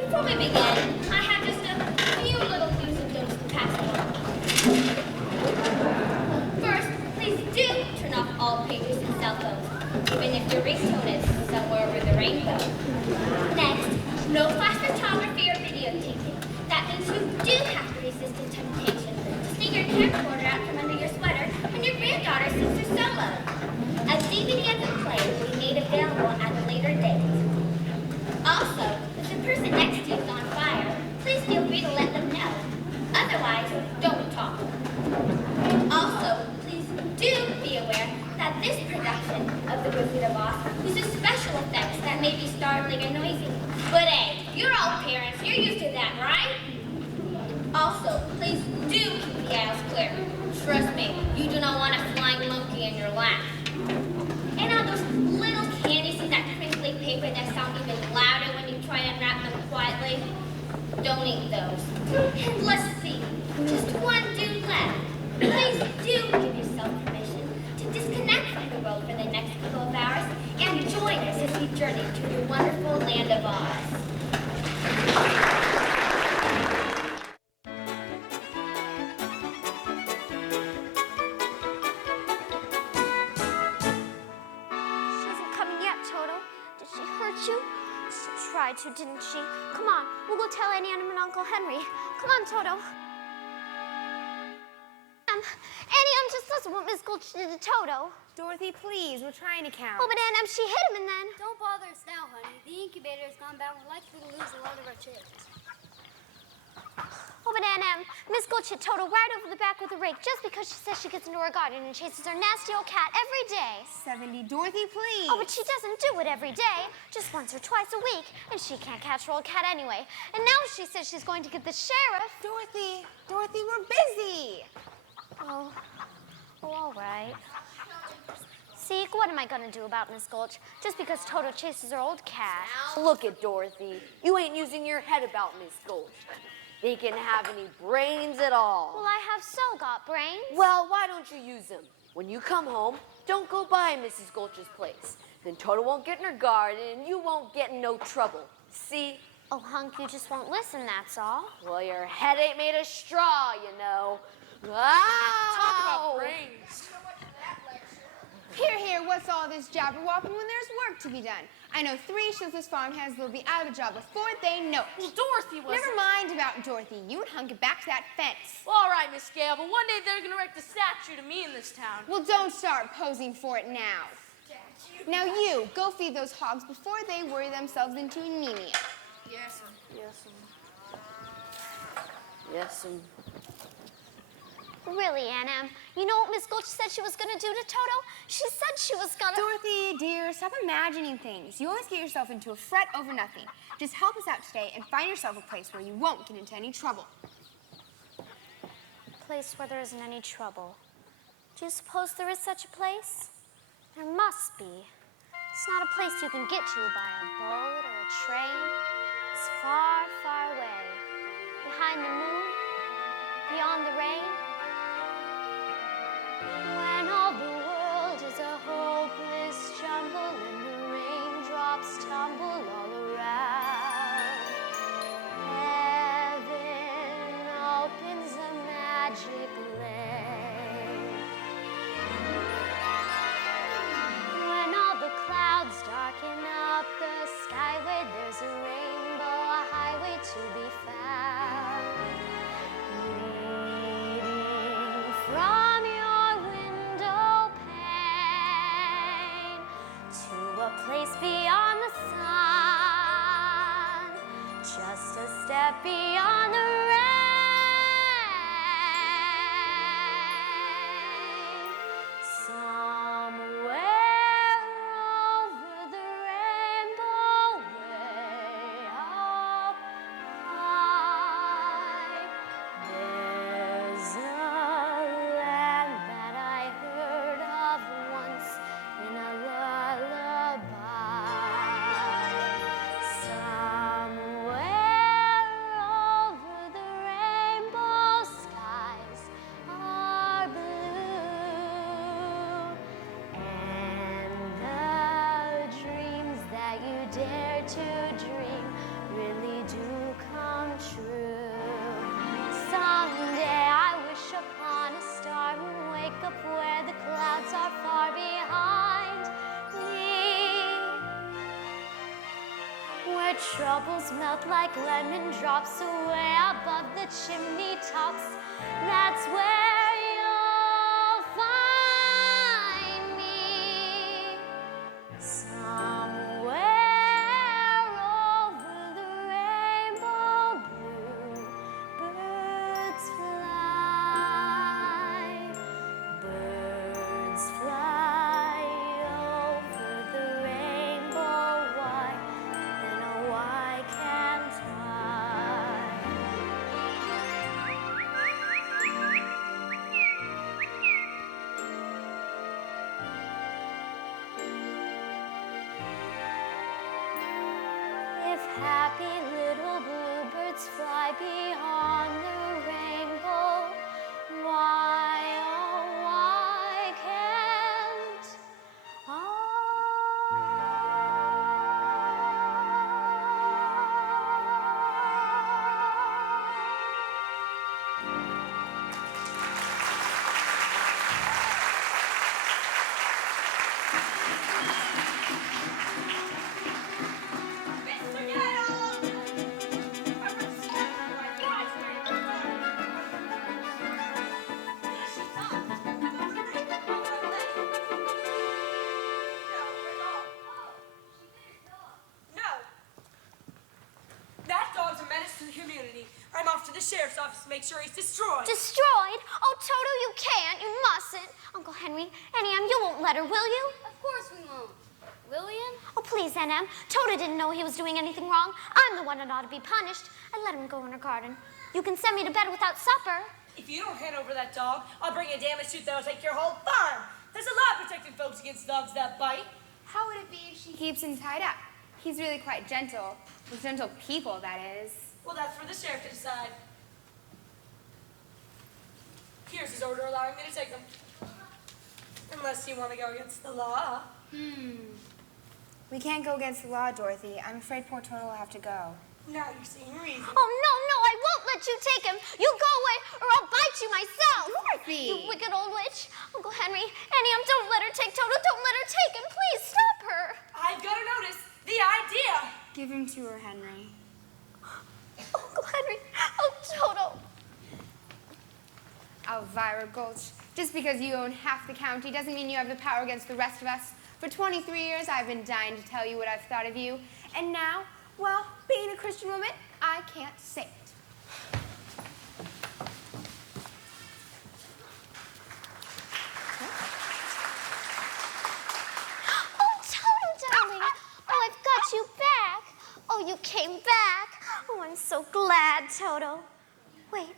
Before we begin, I have just a few little do's and don'ts to pass along. First, please do turn off all pagers and cell phones, even if your ringtone is somewhere over the rainbow. Next, no flash photography or videotaping. That means you do have to resist the temptation to sneak your camcorder out from under your sweater when your granddaughter sings her solo. A DVD of the play will be made available at a later date. Also, if the person next to you is on fire, please feel free to let them know. Otherwise, don't talk. Also, please do be aware that this production of The Wizard of Oz uses special effects that may be startling and noisy. But hey, you're all parents, you're used to that, right? Also, please do keep the aisles clear. Trust me, you do not want a flying monkey in your lap. And all those little candies in that crinkly paper that sound even louder when you try and unwrap them quietly, don't eat those. And let's see, just one dude left. Please do give yourself permission to disconnect from the world for the next couple of hours and join us as we journey to the wonderful land of Oz. To, didn't she? Come on, we'll go tell Aunt Anna and Uncle Henry. Come on, Toto. Auntie just listen what Miss Gulch did to Toto. Dorothy, please, we're trying to count. Oh, but Aunt she hit him and then... Don't bother us now, honey. The incubator has gone bad. We're likely to lose a lot of our chickens. Oh, but Aunt Miss Gulch hit Toto right over the back with a rake just because she says she gets into her garden and chases her nasty old cat every day. 70, Dorothy, please. Oh, but she doesn't do it every day, just once or twice a week, and she can't catch her old cat anyway. And now she says she's going to get the sheriff. Dorothy, we're busy. Oh, all right. See, what am I going to do about Miss Gulch just because Toto chases her old cat? Now look at Dorothy. You ain't using your head about Miss Gulch. They can have any brains at all. Well, I have so got brains. Well, why don't you use them? When you come home, don't go by Mrs. Gulch's place. Then Toto won't get in her garden and you won't get in no trouble. See? Oh, Hunk, you just won't listen, that's all. Well, your head ain't made of straw, you know. Talk about brains. Here, what's all this jabber-wopping when there's work to be done? I know 3 shiftless farmhands will be out of a job before they know it. Well, Dorothy was... Never mind about Dorothy. You and Hunk get back to that fence. Well, all right, Miss Gale, but one day they're going to erect a statue to me in this town. Well, don't start posing for it now. Now you, go feed those hogs before they worry themselves into anemia. Yes, Yes'm. Really, Aunt you know what Miss Gulch said she was going to do to Toto? She said she was going to... Dorothy, dear, stop imagining things. You always get yourself into a fret over nothing. Just help us out today and find yourself a place where you won't get into any trouble. A place where there isn't any trouble. Do you suppose there is such a place? There must be. It's not a place you can get to by a boat or a train. It's far, far away. Behind the moon, beyond the rain. When all the world is a hopeless jumble and the raindrops tumble all around, heaven opens a magic lane. When all the clouds darken up the skyway, there's a rainbow, a highway to be found. Leading from your window pane to a place beyond the sun, just a step beyond the rain. Somewhere over the rainbow, way up high, there's a land that I heard of once in a lullaby. Somewhere over troubles melt like lemon drops away above the chimney tops. That's where you'll find me. Somewhere over the rainbow blue, birds fly. Birds fly over the rainbow. Why, then oh, why can't I? If happy little bluebirds fly beyond the rainbow, why, oh, why can't That dog's a menace to the community. I'm off to the sheriff's office to make sure he's destroyed. Destroyed? Oh, Toto, you can't. You mustn't. Uncle Henry, Annie, you won't let her, will you? Of course we won't. William? Oh, please, N.M. Toto didn't know he was doing anything wrong. I'm the one that ought to be punished. I let him go in her garden. You can send me to bed without supper. If you don't hand over that dog, I'll bring a damaged tooth that'll take your whole farm. There's a law protecting folks against dogs that bite. How would it be if she keeps him tied up? He's really quite gentle. With gentle people, that is. Well, that's for the sheriff to decide. Here's his order allowing me to take them. Unless you want to go against the law. We can't go against the law, Dorothy. I'm afraid poor Toto will have to go. Now you're seeing reason. Oh, no, I won't let you take him. You go away or I'll bite you myself. Dorothy! You wicked old witch. Uncle Henry, Annie, don't let her take Toto. Don't let her take him. Please stop her. I've got to notice the idea. Give him to her, Henry. Uncle Henry, oh, Toto. Elvira Gulch, just because you own half the county doesn't mean you have the power against the rest of us. For 23 years, I've been dying to tell you what I've thought of you. And now, well, being a Christian woman, I can't say it. Oh, Toto, darling. Oh, I've got you back. Oh, you came back. Oh, I'm so glad, Toto. Wait,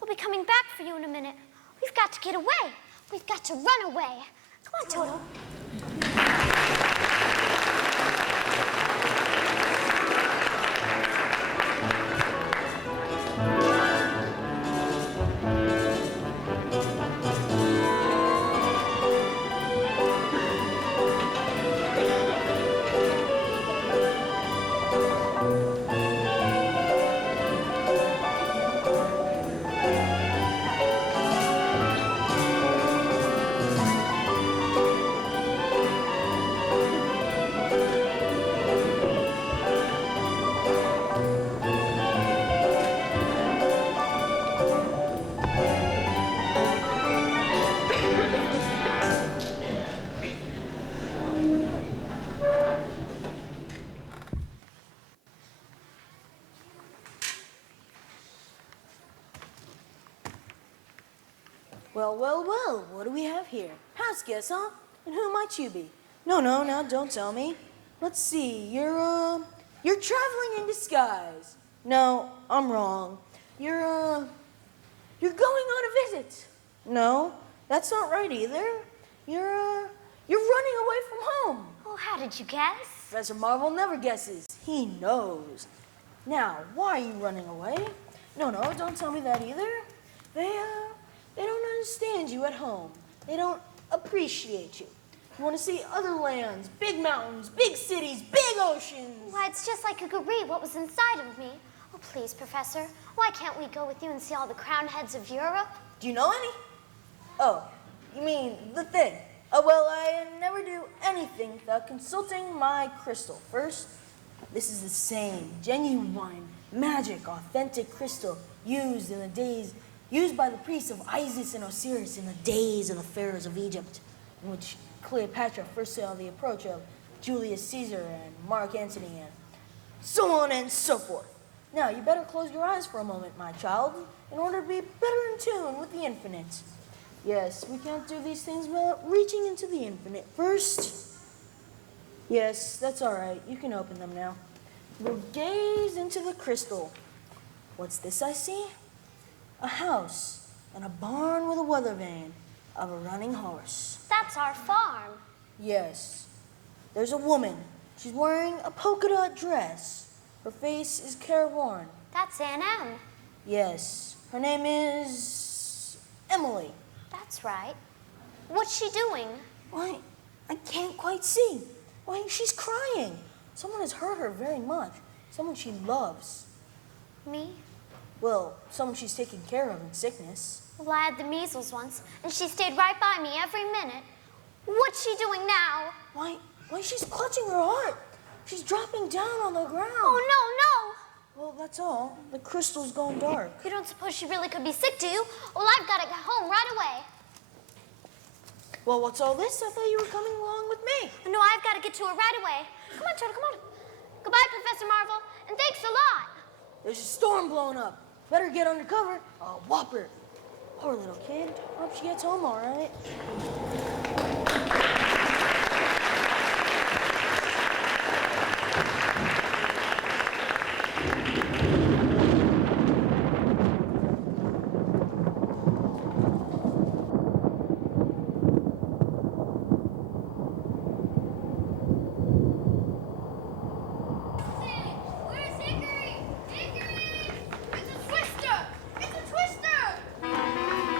they'll be coming back for you in a minute. We've got to get away. We've got to run away. Come on, Toto. Well, what do we have here? House guest, huh? And who might you be? No, now don't tell me. Let's see, you're traveling in disguise. No, I'm wrong. You're going on a visit. No, that's not right either. You're running away from home. Oh, how did you guess? Professor Marvel never guesses. He knows. Now, why are you running away? No, don't tell me that either. They don't understand you at home. They don't appreciate you. You want to see other lands, big mountains, big cities, big oceans. Why, it's just like you could read what was inside of me. Oh, please, Professor. Why can't we go with you and see all the crowned heads of Europe? Do you know any? Oh, you mean the thing. Oh, well, I never do anything without consulting my crystal first. This is the same genuine, magic, authentic crystal used by the priests of Isis and Osiris in the days of the pharaohs of Egypt, in which Cleopatra first saw the approach of Julius Caesar and Mark Antony and so on and so forth. Now, you better close your eyes for a moment, my child, in order to be better in tune with the infinite. Yes, we can't do these things without reaching into the infinite first. Yes, that's all right. You can open them now. We'll gaze into the crystal. What's this I see? A house and a barn with a weather vane of a running horse. That's our farm. Yes. There's a woman. She's wearing a polka dot dress. Her face is careworn. That's Aunt Em. Yes. Her name is Emily. That's right. What's she doing? Why, I can't quite see. Why, she's crying. Someone has hurt her very much. Someone she loves. Me? Well, someone she's taken care of in sickness. Well, I had the measles once, and she stayed right by me every minute. What's she doing now? Why, she's clutching her heart. She's dropping down on the ground. Oh, no, Well, that's all. The crystal's gone dark. no! You don't suppose she really could be sick, do you? Well, I've got to get home right away. Well, what's all this? I thought you were coming along with me. No, I've got to get to her right away. Come on, Turtle, come on. Goodbye, Professor Marvel, and thanks a lot. There's a storm blowing up. Better get under cover. I'll whop her. Poor little kid. Hope she gets home all right. Where's Hickory? Hickory! It's a twister! It's a twister!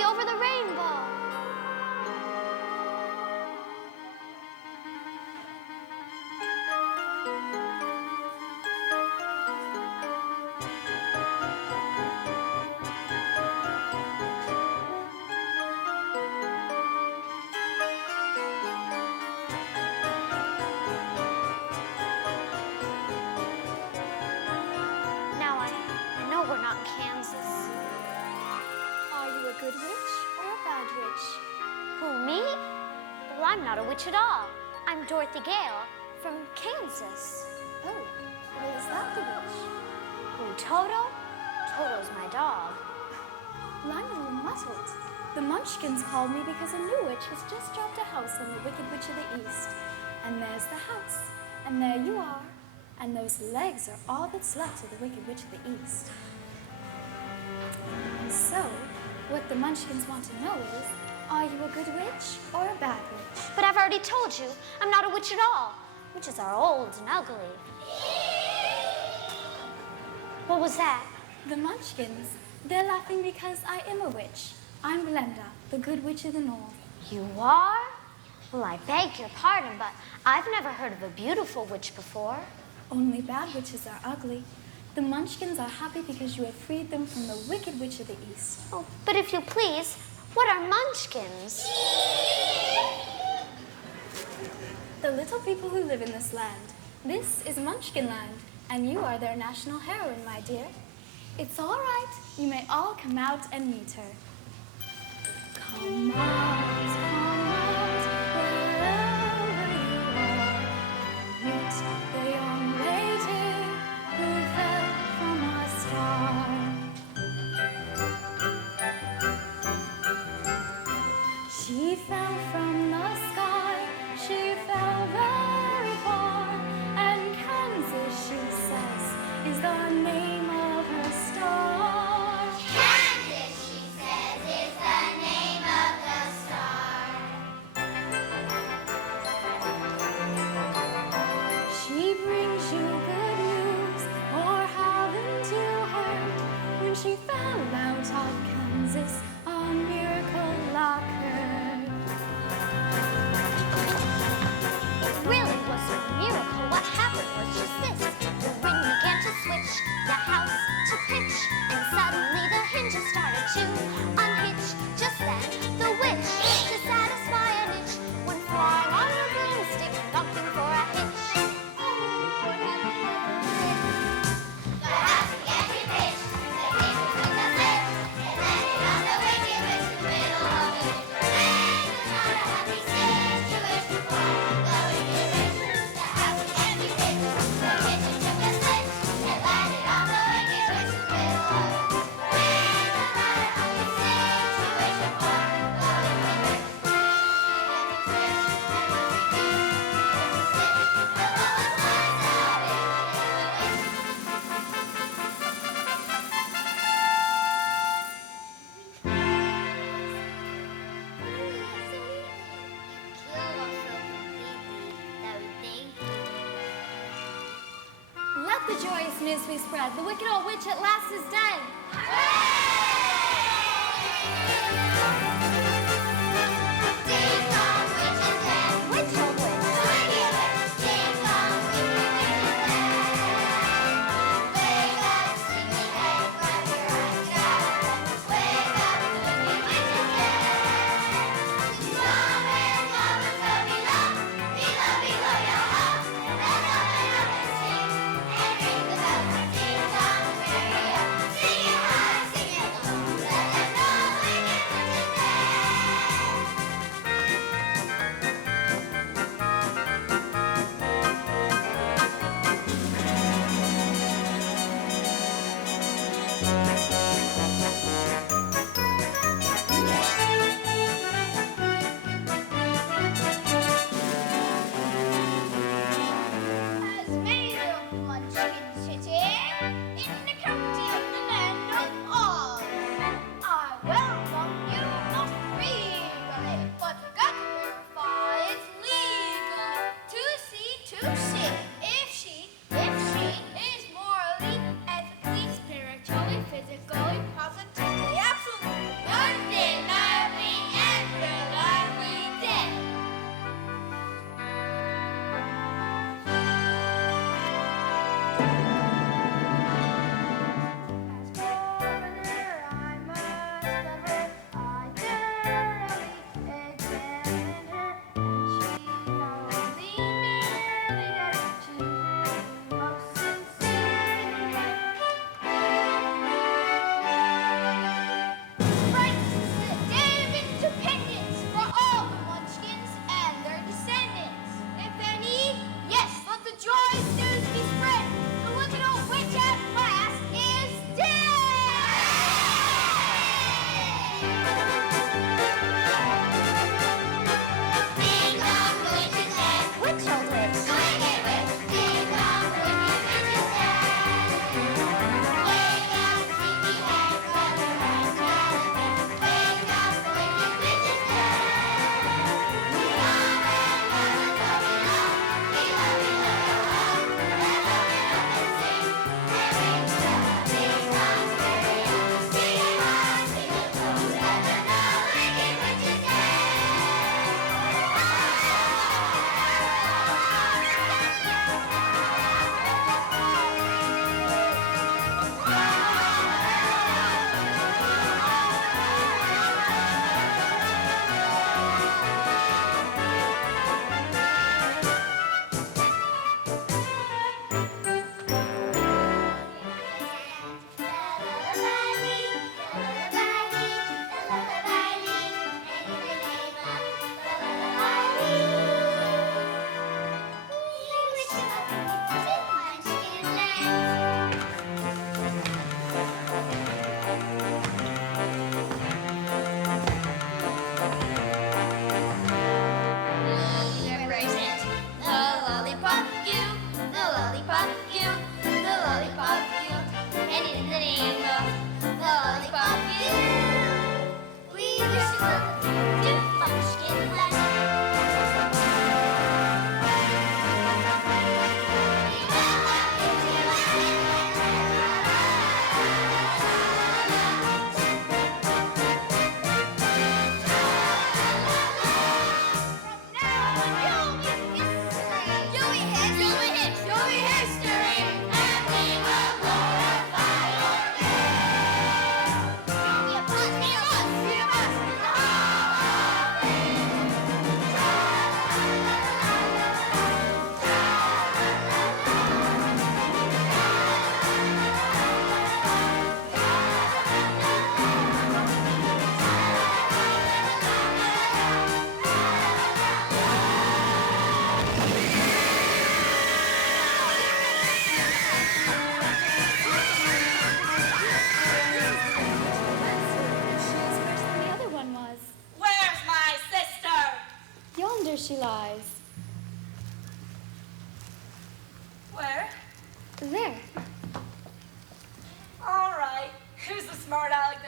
me over the rainbow. Now I know we're not in Kansas. Are you a good witch or a bad witch? Who, me? Well, I'm not a witch at all. I'm Dorothy Gale from Kansas. Oh, well, is that the witch? Who, Toto? Toto's my dog. Well, I'm a little muddled. The Munchkins called me because a new witch has just dropped a house on the Wicked Witch of the East. And there's the house, and there you are, and those legs are all that's left of the Wicked Witch of the East. And so, what the Munchkins want to know is, are you a good witch or a bad witch? But I've already told you, I'm not a witch at all. Witches are old and ugly. What was that? The Munchkins, they're laughing because I am a witch. I'm Glenda, the good witch of the North. You are? Well, I beg your pardon, but I've never heard of a beautiful witch before. Only bad witches are ugly. The Munchkins are happy because you have freed them from the Wicked Witch of the East. Oh, but if you please, what are Munchkins? The little people who live in this land. This is Munchkin Land, and you are their national heroine, my dear. It's all right. You may all come out and meet her. Come out, wherever you are. Meet the young lady who fell from our star. She fell from the sky, she fell very far, and Kansas, she says, is the name of her star. Kansas, she says, is the name of the star. She brings you good news, or haven't you heard? When she found out of Kansas, a miracle occurred. It really was a miracle. What happened was just this. The ring began to switch, the house to pitch, and suddenly the hinges started to unhitch. Just then, the witch, to satisfy an itch, went flying on her broomstick, looking for a hitch. The house began to pitch, the hinges took a slip, and landed on the Wicked Witch in the middle of the ditch. It was not a happy situation for the Wicked Witch. The house began to pitch, the hinges took a slip, and landed on the Wicked Witch in the middle of the ditch. It was not a happy situation for the Wicked Witch. Let the joyous news be spread. The wicked old witch at last is dead. Ding dong, witch is dead. Which old witch? The Wicked Witch. Ding dong, wicked witch is dead. Wake up, sleepyhead, clap your eyes, get out of bed. Wake up, the Wicked Witch is dead. Come and come and go below, below your home. Let's open up and sing, and ring the bells. Ding dong, merry up, sing it high, sing it low. Let them know the Wicked Witch is dead.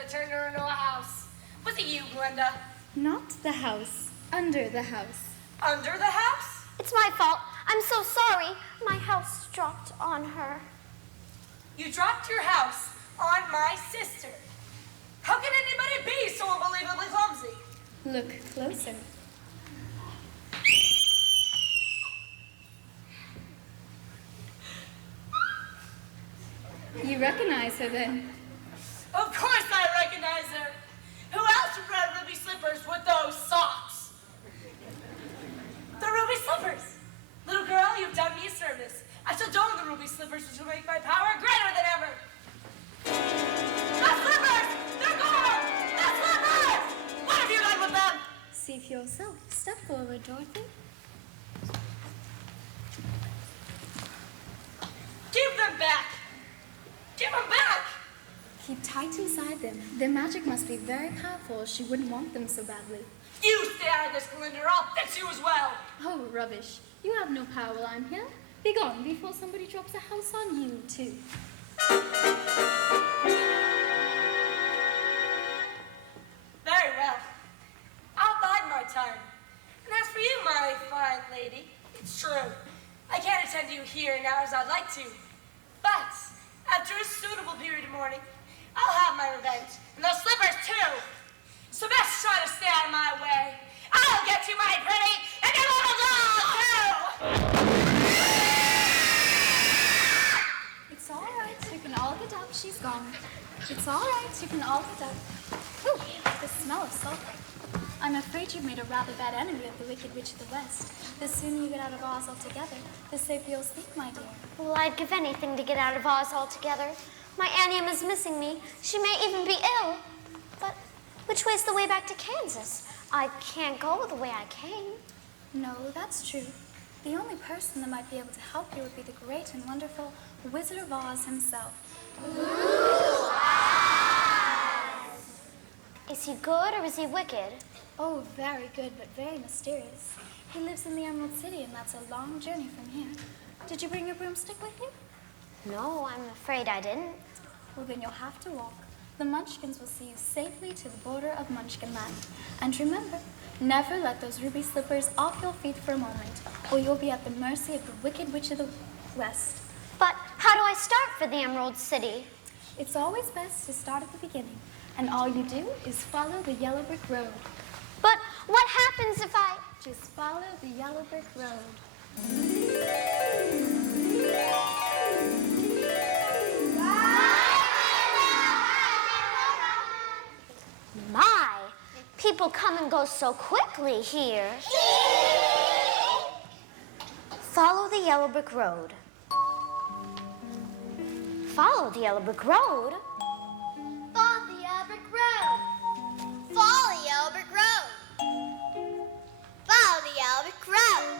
that turned her into a house. Was it you, Glenda? Not the house, under the house. Under the house? It's my fault. I'm so sorry. My house dropped on her. You dropped your house on my sister. How can anybody be so unbelievably clumsy? Look closer. You recognize her then? Of course I recognize her. Who else would wear ruby slippers with those socks? The ruby slippers. Little girl, you've done me a service. I shall don the ruby slippers, which will make my power greater than ever. The slippers! They're gone! The slippers! What have you done with them? See for yourself. Step forward, Dorothy. Give them back! Give them back! Keep tight inside them. Their magic must be very powerful. She wouldn't want them so badly. You stay out of this, Glinda, or I'll fix you as well. Oh, rubbish. You have no power while I'm here. Be gone before somebody drops a house on you, too. Very well. I'll bide my time. And as for you, my fine lady, it's true. I can't attend to you here now as I'd like to. But after a suitable period of mourning, I'll have my revenge. And those slippers, too. So best try to stay out of my way. I'll get you, my pretty, and your little doll, too! It's all right. You can all get up. She's gone. It's all right. You can all get up. Ooh, the smell of sulfur. I'm afraid you've made a rather bad enemy of the Wicked Witch of the West. The sooner you get out of Oz altogether, the safer you'll sleep, my dear. Well, I'd give anything to get out of Oz altogether. My Aunt Em is missing me. She may even be ill. But which way's the way back to Kansas? I can't go the way I came. No, that's true. The only person that might be able to help you would be the great and wonderful Wizard of Oz himself. Is he good or is he wicked? Oh, very good, but very mysterious. He lives in the Emerald City, and that's a long journey from here. Did you bring your broomstick with you? No, I'm afraid I didn't. Well, then you'll have to walk. The Munchkins will see you safely to the border of Munchkinland. And remember, never let those ruby slippers off your feet for a moment, or you'll be at the mercy of the Wicked Witch of the West. But how do I start for the Emerald City? It's always best to start at the beginning, and all you do is follow the yellow brick road. But what happens if I... Just follow the yellow brick road. My, people come and go so quickly here. Follow the yellow brick road. Follow the yellow brick road? Follow the yellow brick road. Follow the yellow brick road. Follow the yellow brick road.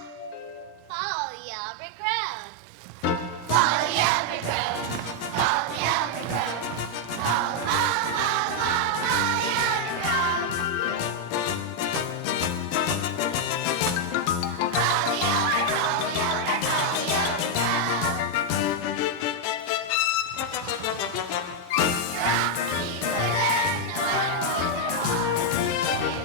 Follow the yellow brick road. Follow the yellow brick road. Follow the yellow brick road. Follow the yellow brick road. Follow the yellow brick road. You're off to see the wizard, the wonderful Wizard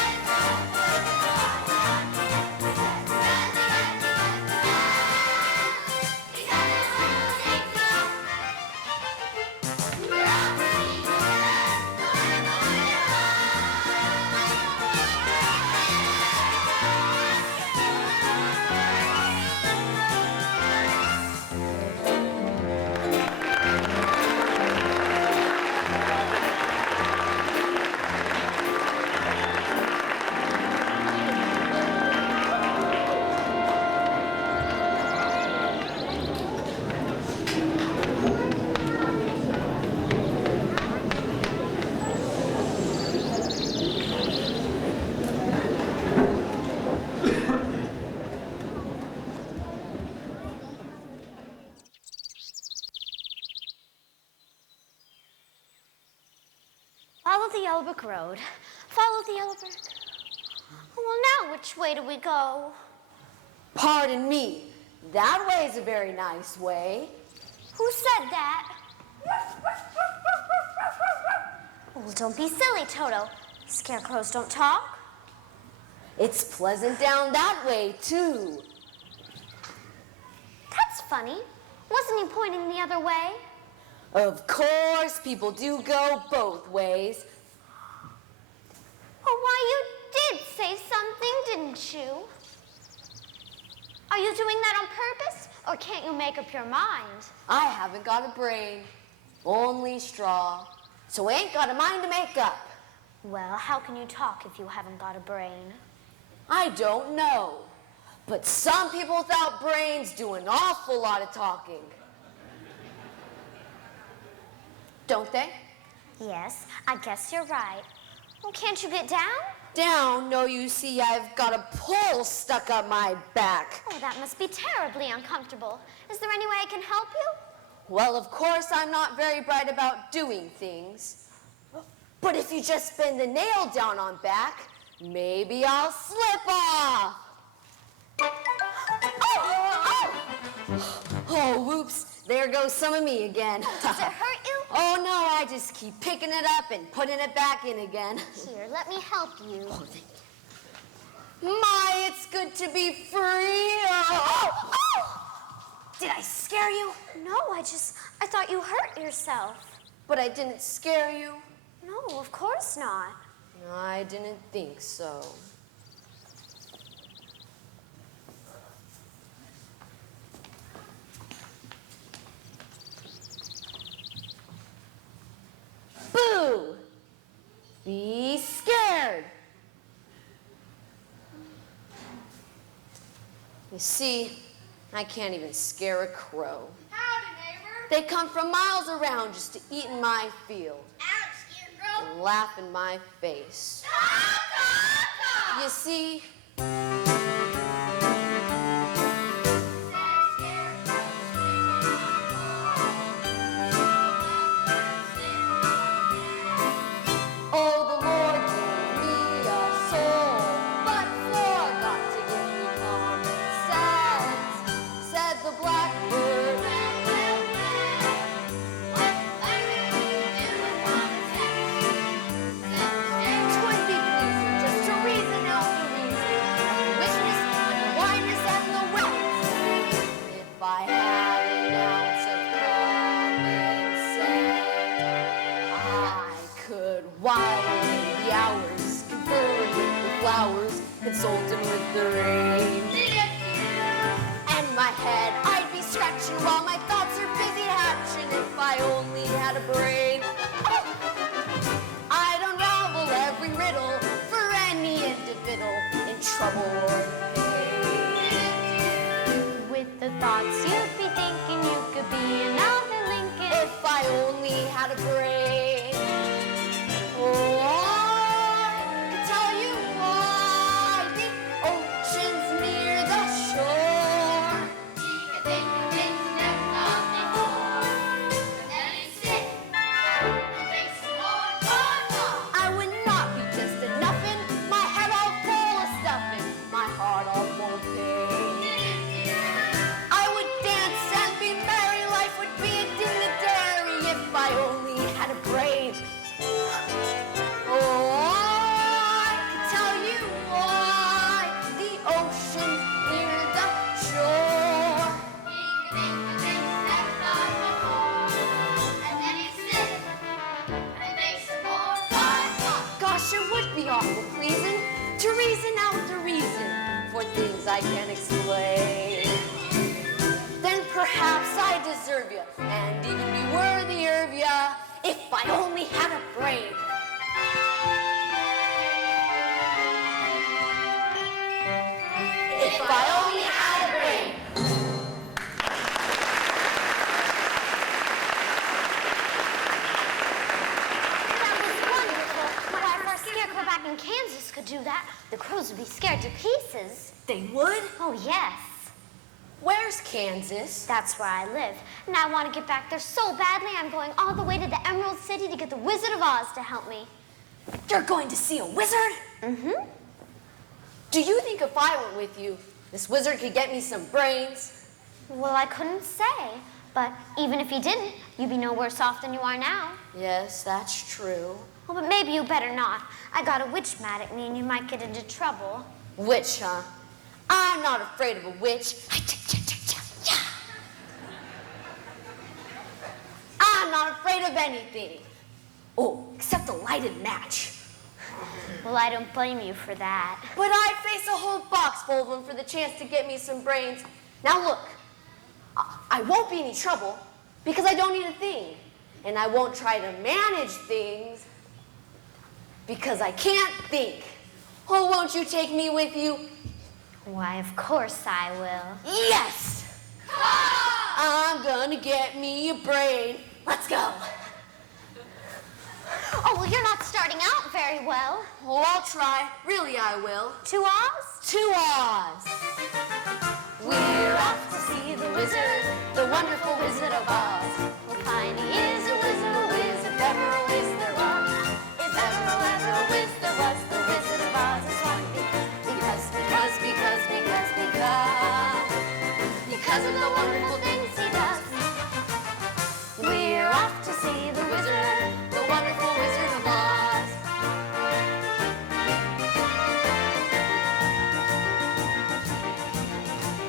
of Oz. Here is the wizard, wherever the wizard was. Follow the yellow brick road. Follow the yellow brick. Well, now which way do we go? Pardon me. That way is a very nice way. Who said that? Well, don't be silly, Toto. Scarecrows don't talk. It's pleasant down that way, too. That's funny. Wasn't he pointing the other way? Of course, people do go both ways. Oh, why, you did say something, didn't you? Are you doing that on purpose, or can't you make up your mind? I haven't got a brain, only straw. So I ain't got a mind to make up. Well, how can you talk if you haven't got a brain? I don't know. But some people without brains do an awful lot of talking. Don't they? Yes, I guess you're right. Well, can't you get down? Down? No, you see, I've got a pole stuck up my back. Oh, that must be terribly uncomfortable. Is there any way I can help you? Well, of course, I'm not very bright about doing things. But if you just bend the nail down on back, maybe I'll slip off. Oh, whoops. There goes some of me again. Does it hurt you? Oh, no, I just keep picking it up and putting it back in again. Here, let me help you. Oh, thank you. My, it's good to be free. Oh. Did I scare you? No, I thought you hurt yourself. But I didn't scare you. No, of course not. I didn't think so. Boo! Be scared. You see, I can't even scare a crow. Howdy, neighbor. They come from miles around just to eat in my field Ouch, Scarecrow. and laugh in my face. You see, oh, the Lord gave me a soul, but before I got to give me common sense, said the blackbird. Twould be pleasing just to reason out the reason, the wishness, and the wineness, and the wellness. If I had an ounce of common sense, I could while away the hours, conferring with the flowers, consulting with the rain. And my head I'd be scratching while my thoughts are busy hatching. If I only had a brain, I'd unravel every riddle for any individual in trouble or pain. With the thoughts you'd be thinking you could be another Lincoln. If I only had a brain, oh, I could tell you why the ocean's near the shore. I would not be just a nuffin, my head all full of stuffing, my heart all full of pain. I would dance and be merry, life would be a dignitary if I only had a brain. Oh, I could tell you why the ocean's near the shore. Gosh, it would be awful pleasing to reason out the reason for things I can't explain. Then perhaps I deserve you and even be worthier of ya if I only had a brain. If I only had a brain. That was wonderful. When our first Scarecrow back in Kansas could do that, the crows would be scared to pieces. They would? Oh, yes. Where's Kansas? That's where I live. And I want to get back there so badly, I'm going all the way to the Emerald City to get the Wizard of Oz to help me. You're going to see a wizard? Mm-hmm. Do you think if I went with you, this wizard could get me some brains? Well, I couldn't say. But even if you didn't, you'd be no worse off than you are now. Yes, that's true. Well, but maybe you better not. I got a witch mad at me and you might get into trouble. Witch, huh? I'm not afraid of a witch. I'm not afraid of anything. Oh, except a lighted match. Well, I don't blame you for that. But I'd face a whole box full of them for the chance to get me some brains. Now look, I won't be any trouble because I don't need a thing. And I won't try to manage things because I can't think. Oh, won't you take me with you? Why, of course I will. Yes! I'm gonna get me a brain. Let's go. Oh, well, you're not starting out very well. Oh, I'll try. Really, I will. 2 Oz? 2 Oz. We're off to see the wizard, the wonderful Wizard of Oz. We'll find he is a whiz, if ever a whiz there was. If ever a whiz there was, the Wizard of Oz is one because of the wonderful things he does. We're off to see the wizard, the wonderful Wizard of Oz.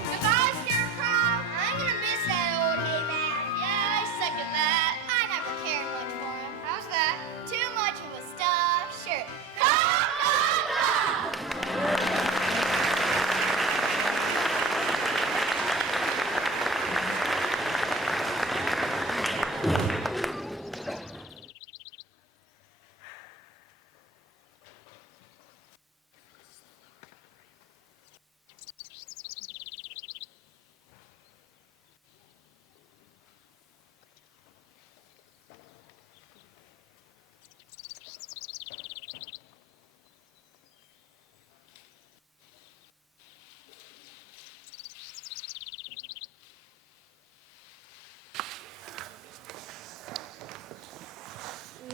Goodbye, Scarecrow. I'm gonna miss that old hay man. Yeah, I second that. I never cared much for him. How's that? Too much of a stuffed shirt.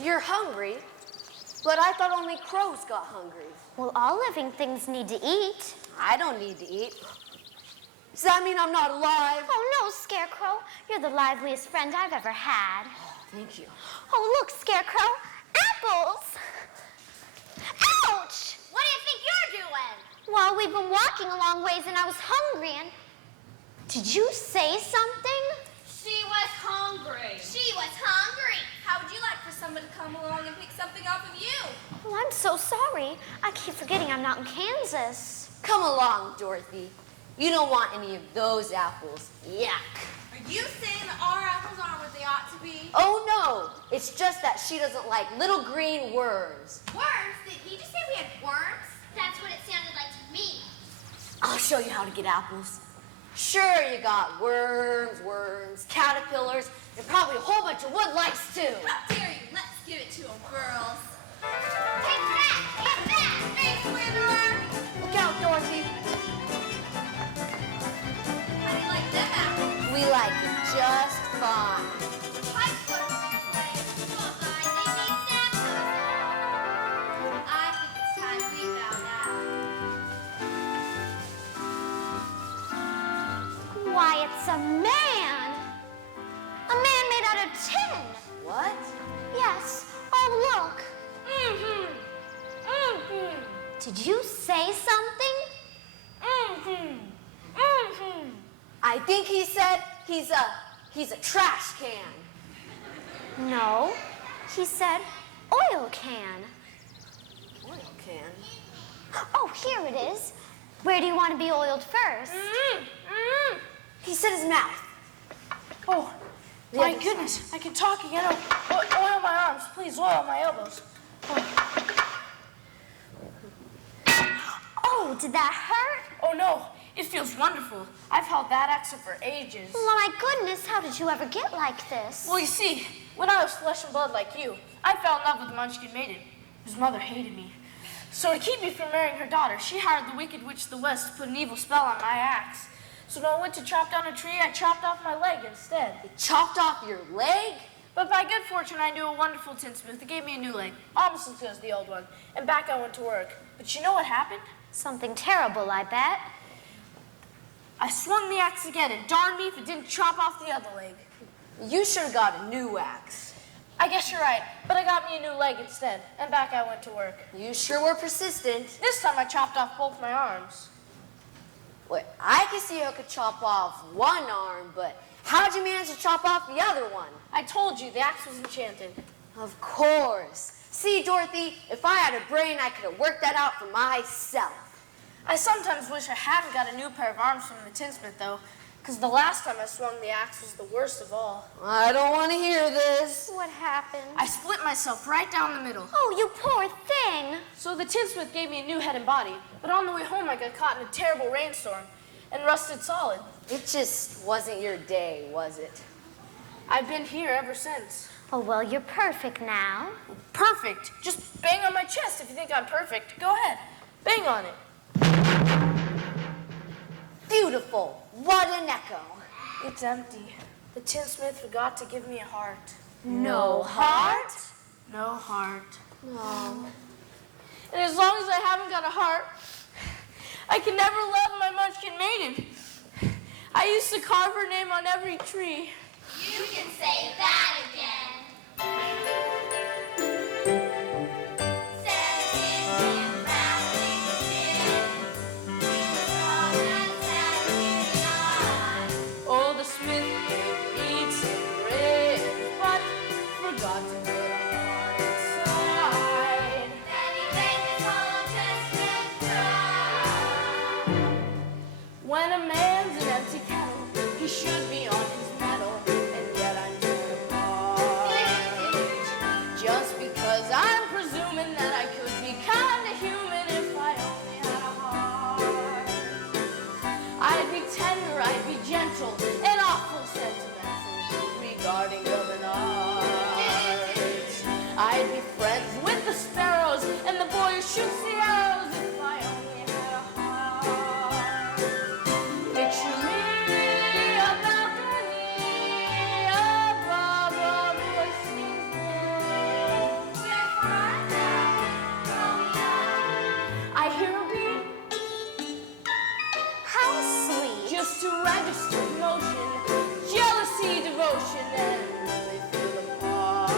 You're hungry, but I thought only crows got hungry. Well, all living things need to eat. I don't need to eat. Does that mean I'm not alive? Oh, no, Scarecrow. You're the liveliest friend I've ever had. Thank you. Oh, look, Scarecrow. Apples! Ouch! What do you think you're doing? Well, we've been walking a long ways and I was hungry and... Did you say something? She was hungry. She was hungry. How would you like for someone to come along and pick something off of you? Oh, I'm so sorry. I keep forgetting I'm not in Kansas. Come along, Dorothy. You don't want any of those apples. Yuck. Are you saying that our apples aren't what they ought to be? Oh, no. It's just that she doesn't like little green worms. Worms? Did he just say we had worms? That's what it sounded like to me. I'll show you how to get apples. Sure, you got worms, caterpillars, and probably a whole bunch of wood lice, too. How dare you? Let's give it to them, girls. Take that! Take that! Face witherer! Look out, Dorothy. How do you like them apples? We like it just fine. Pipes put them in place. Well, guys, they need samples. I think it's time we found out. Why, it's a man! A man made out of tin! What? Yes. Oh, look. Did you say something? I think he said he's a trash can. No. He said oil can. Oil can? Oh, here it is. Where do you want to be oiled first? He said his mouth. Oh, my goodness, I can talk again. Oh, oil my arms, please, oil my elbows. Oh, did that hurt? Oh, no, it feels wonderful. I've held that accent for ages. Well, my goodness, how did you ever get like this? Well, you see, when I was flesh and blood like you, I fell in love with the Munchkin maiden, whose mother hated me. So to keep me from marrying her daughter, she hired the Wicked Witch of the West to put an evil spell on my axe. So when I went to chop down a tree, I chopped off my leg instead. You chopped off your leg? But by good fortune, I knew a wonderful tinsmith that gave me a new leg, almost as good as the old one. And back I went to work. But you know what happened? Something terrible, I bet. I swung the axe again, and darn me if it didn't chop off the other leg. You should have got a new axe. I guess you're right, but I got me a new leg instead, and back I went to work. You sure were persistent. This time I chopped off both my arms. Wait, I can see how I could chop off one arm, but how'd you manage to chop off the other one? I told you, the axe was enchanted. Of course. See, Dorothy, if I had a brain, I could have worked that out for myself. I sometimes wish I hadn't got a new pair of arms from the tinsmith, though, because the last time I swung the axe was the worst of all. I don't want to hear this. What happened? I split myself right down the middle. Oh, you poor thing. So the tinsmith gave me a new head and body, but on the way home I got caught in a terrible rainstorm and rusted solid. It just wasn't your day, was it? I've been here ever since. Oh, well, you're perfect now. Perfect. Just bang on my chest if you think I'm perfect. Go ahead. Bang on it. Beautiful. What an echo. It's empty. The tinsmith forgot to give me a heart. No heart? No heart. No. And as long as I haven't got a heart, I can never love my Munchkin maiden. I used to carve her name on every tree. You can say that again. Oh, the smith eats bread, but forgot to put a heart inside. Then he made his hollow chest and cried. When a man's an empty kettle, he should be on his mettle, and yet I'm torn apart. Just because I'm presuming that I could be kind of human if I only had a heart. I'd be tender, I'd be gentle, and awful sentimental regarding love and art. I'd be friends with the sparrows and the boy who shoots the arrows if I only had a heart. Picture me a balcony above a voiceless world. I hear a beat How sweet. just to register emotion, jealousy, devotion, and really feel the part.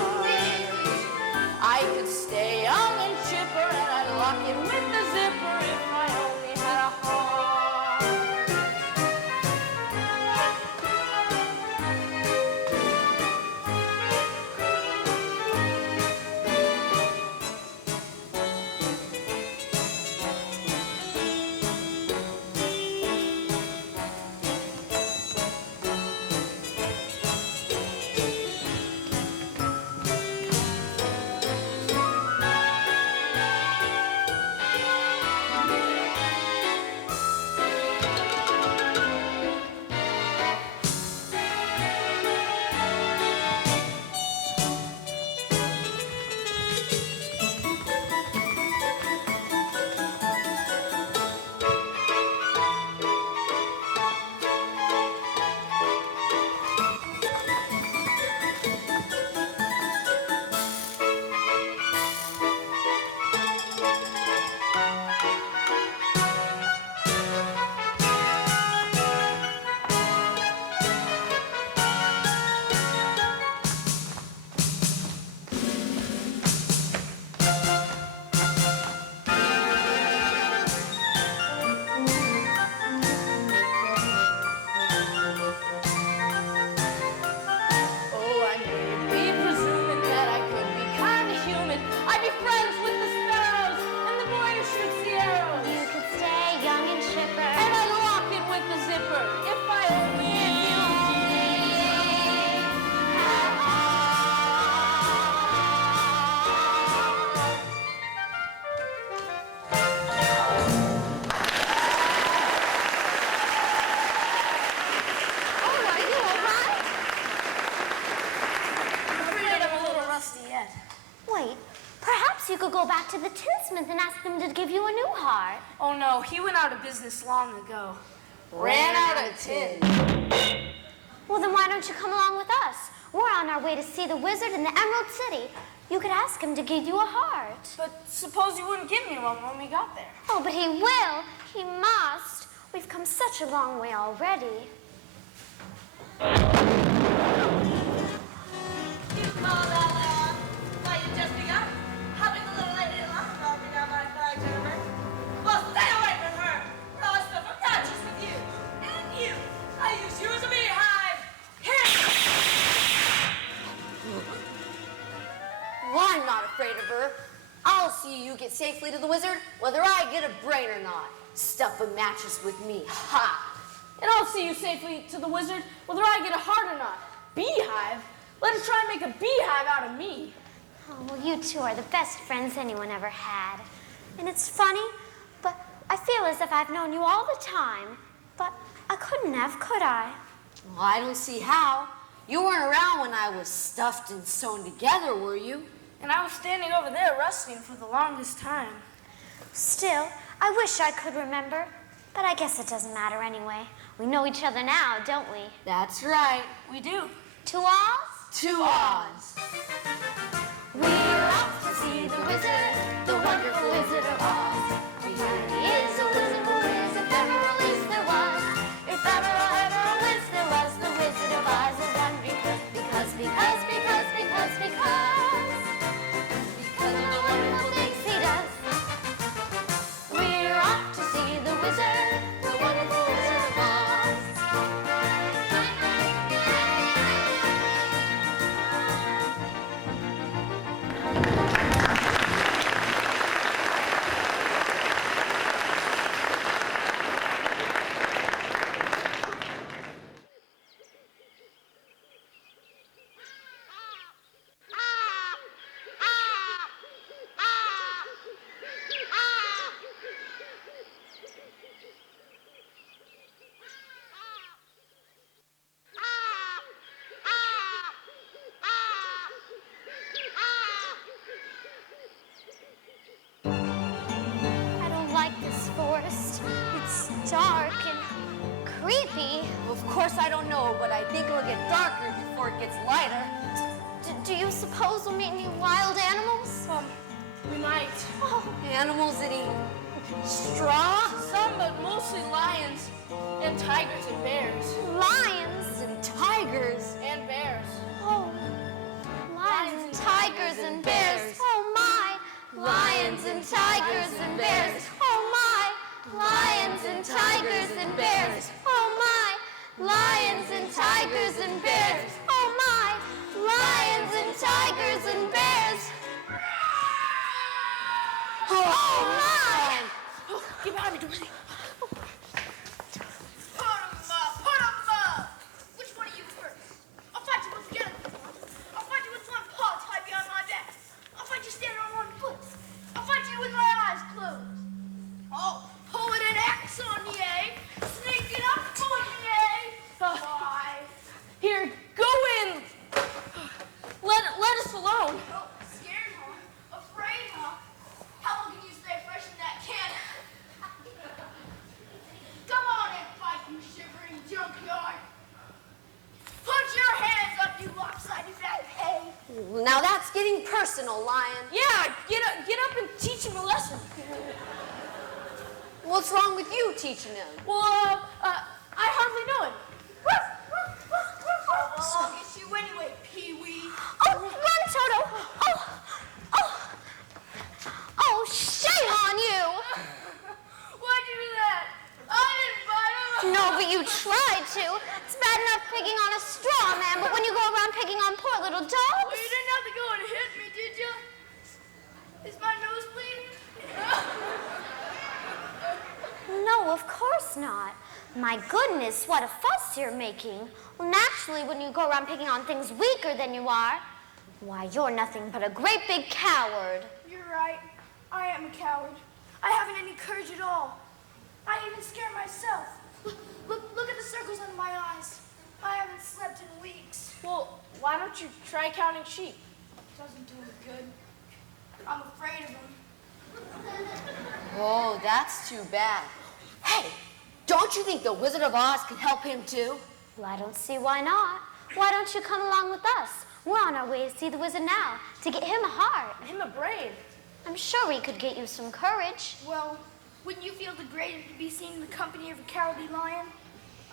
I could stay young and chipper, and I'd lock it with the zipper if I only had a heart. Oh, I may be presuming that I could be kind of human. I'd be friends with the sparrows and the boy who shoots the arrows. You could stay young and chipper. And I'd lock it with the zipper if I only had Oh, are you all right? I'm afraid I'm a little rusty yet. Wait, perhaps you could go back to the tinsmith and ask them to give you a new heart. Oh no, he went out of business long ago. Ran out of tin. Well, then why don't you come along with us? We're on our way to see the wizard in the Emerald City. You could ask him to give you a heart. But suppose he wouldn't give me one when we got there. Oh, but he will. He must. We've come such a long way already. You call that loud? Why, you just begun? Helping the little lady along, robbing down my fire, Jennifer. Well, stay away from her, or I'll stuff a mattress with you. And you. I use you as a beehive. Here! Well, I'm not afraid of her. I'll see you get safely to the wizard, whether I get a brain or not. Stuff a mattress with me. Ha! And I'll see you safely to the wizard, whether I get a heart or not. Beehive? Let her try and make a beehive out of me. Oh, well, you two are the best friends anyone ever had. And it's funny, but I feel as if I've known you all the time. But I couldn't have, could I? Well, I don't see how. You weren't around when I was stuffed and sewn together, were you? And I was standing over there resting for the longest time. Still, I wish I could remember. But I guess it doesn't matter anyway. We know each other now, don't we? That's right. We do. To Oz? To Oz. We're off to see the wizard, the wonderful Wizard of Oz. He is a wizard who is, if ever a wiz there was. If ever a wiz there was, the Wizard of Oz is one because of the wonderful things he does. We're off to see the wizard, the wonderful Wizard of Oz. I don't like this forest. It's dark and creepy. Of course I don't know, but I think it'll get darker before it gets lighter. Do you suppose we'll meet any wild animals? We might. Oh, Animals that eat straw? Some, but mostly lions and tigers and bears. lions. And tigers. And bears. Oh, lions and tigers and bears. Oh my, lions and tigers and bears. Oh my, lions and tigers and bears. Oh my, lions and tigers and bears. Oh my, lions and tigers and bears. Oh my! Get behind me, Dorothy. Put 'em up! Which one of you first? I'll fight you with the other. I'll fight you with one paw tied behind my back. I'll fight you standing on one foot. I'll fight you with my eyes closed. Oh, pulling an axe on me, eh? Sneaking up on me, eh? Why? Here, go in. Let us alone. Oh, scared, huh? Afraid, huh? How long can you stay fresh in that can? Come on and fight, you shivering junkyard. Put your hands up, you lopsided fat hay. Now that's getting personal, Lion. Yeah, get up and teach him a lesson. What's wrong with you teaching him? Well, I hardly know him. Well, I'll get you anyway, Pee-wee. Oh, run, Toto! Oh, shame on you! Why'd you do that? I didn't bite him. No, but you tried to. It's bad enough picking on a straw man, but when you go around picking on poor little Well, dogs. you didn't have to go and hit me, did you? Is my nose bleeding? No, of course not. My goodness, what a fuss you're making. Well, naturally, when you go around picking on things weaker than you are, why, you're nothing but a great big coward. You're right. I am a coward. I haven't any courage at all. I even scare myself. Look at the circles under my eyes. I haven't slept in weeks. Well, why don't you try counting sheep? Doesn't do me good. I'm afraid of them. Oh, that's too bad. Hey, don't you think the Wizard of Oz can help him too? Well, I don't see why not. Why don't you come along with us? We're on our way to see the wizard now, to get him a heart. Him a brain. I'm sure we could get you some courage. Well, Wouldn't you feel degraded to be seen in the company of a cowardly lion?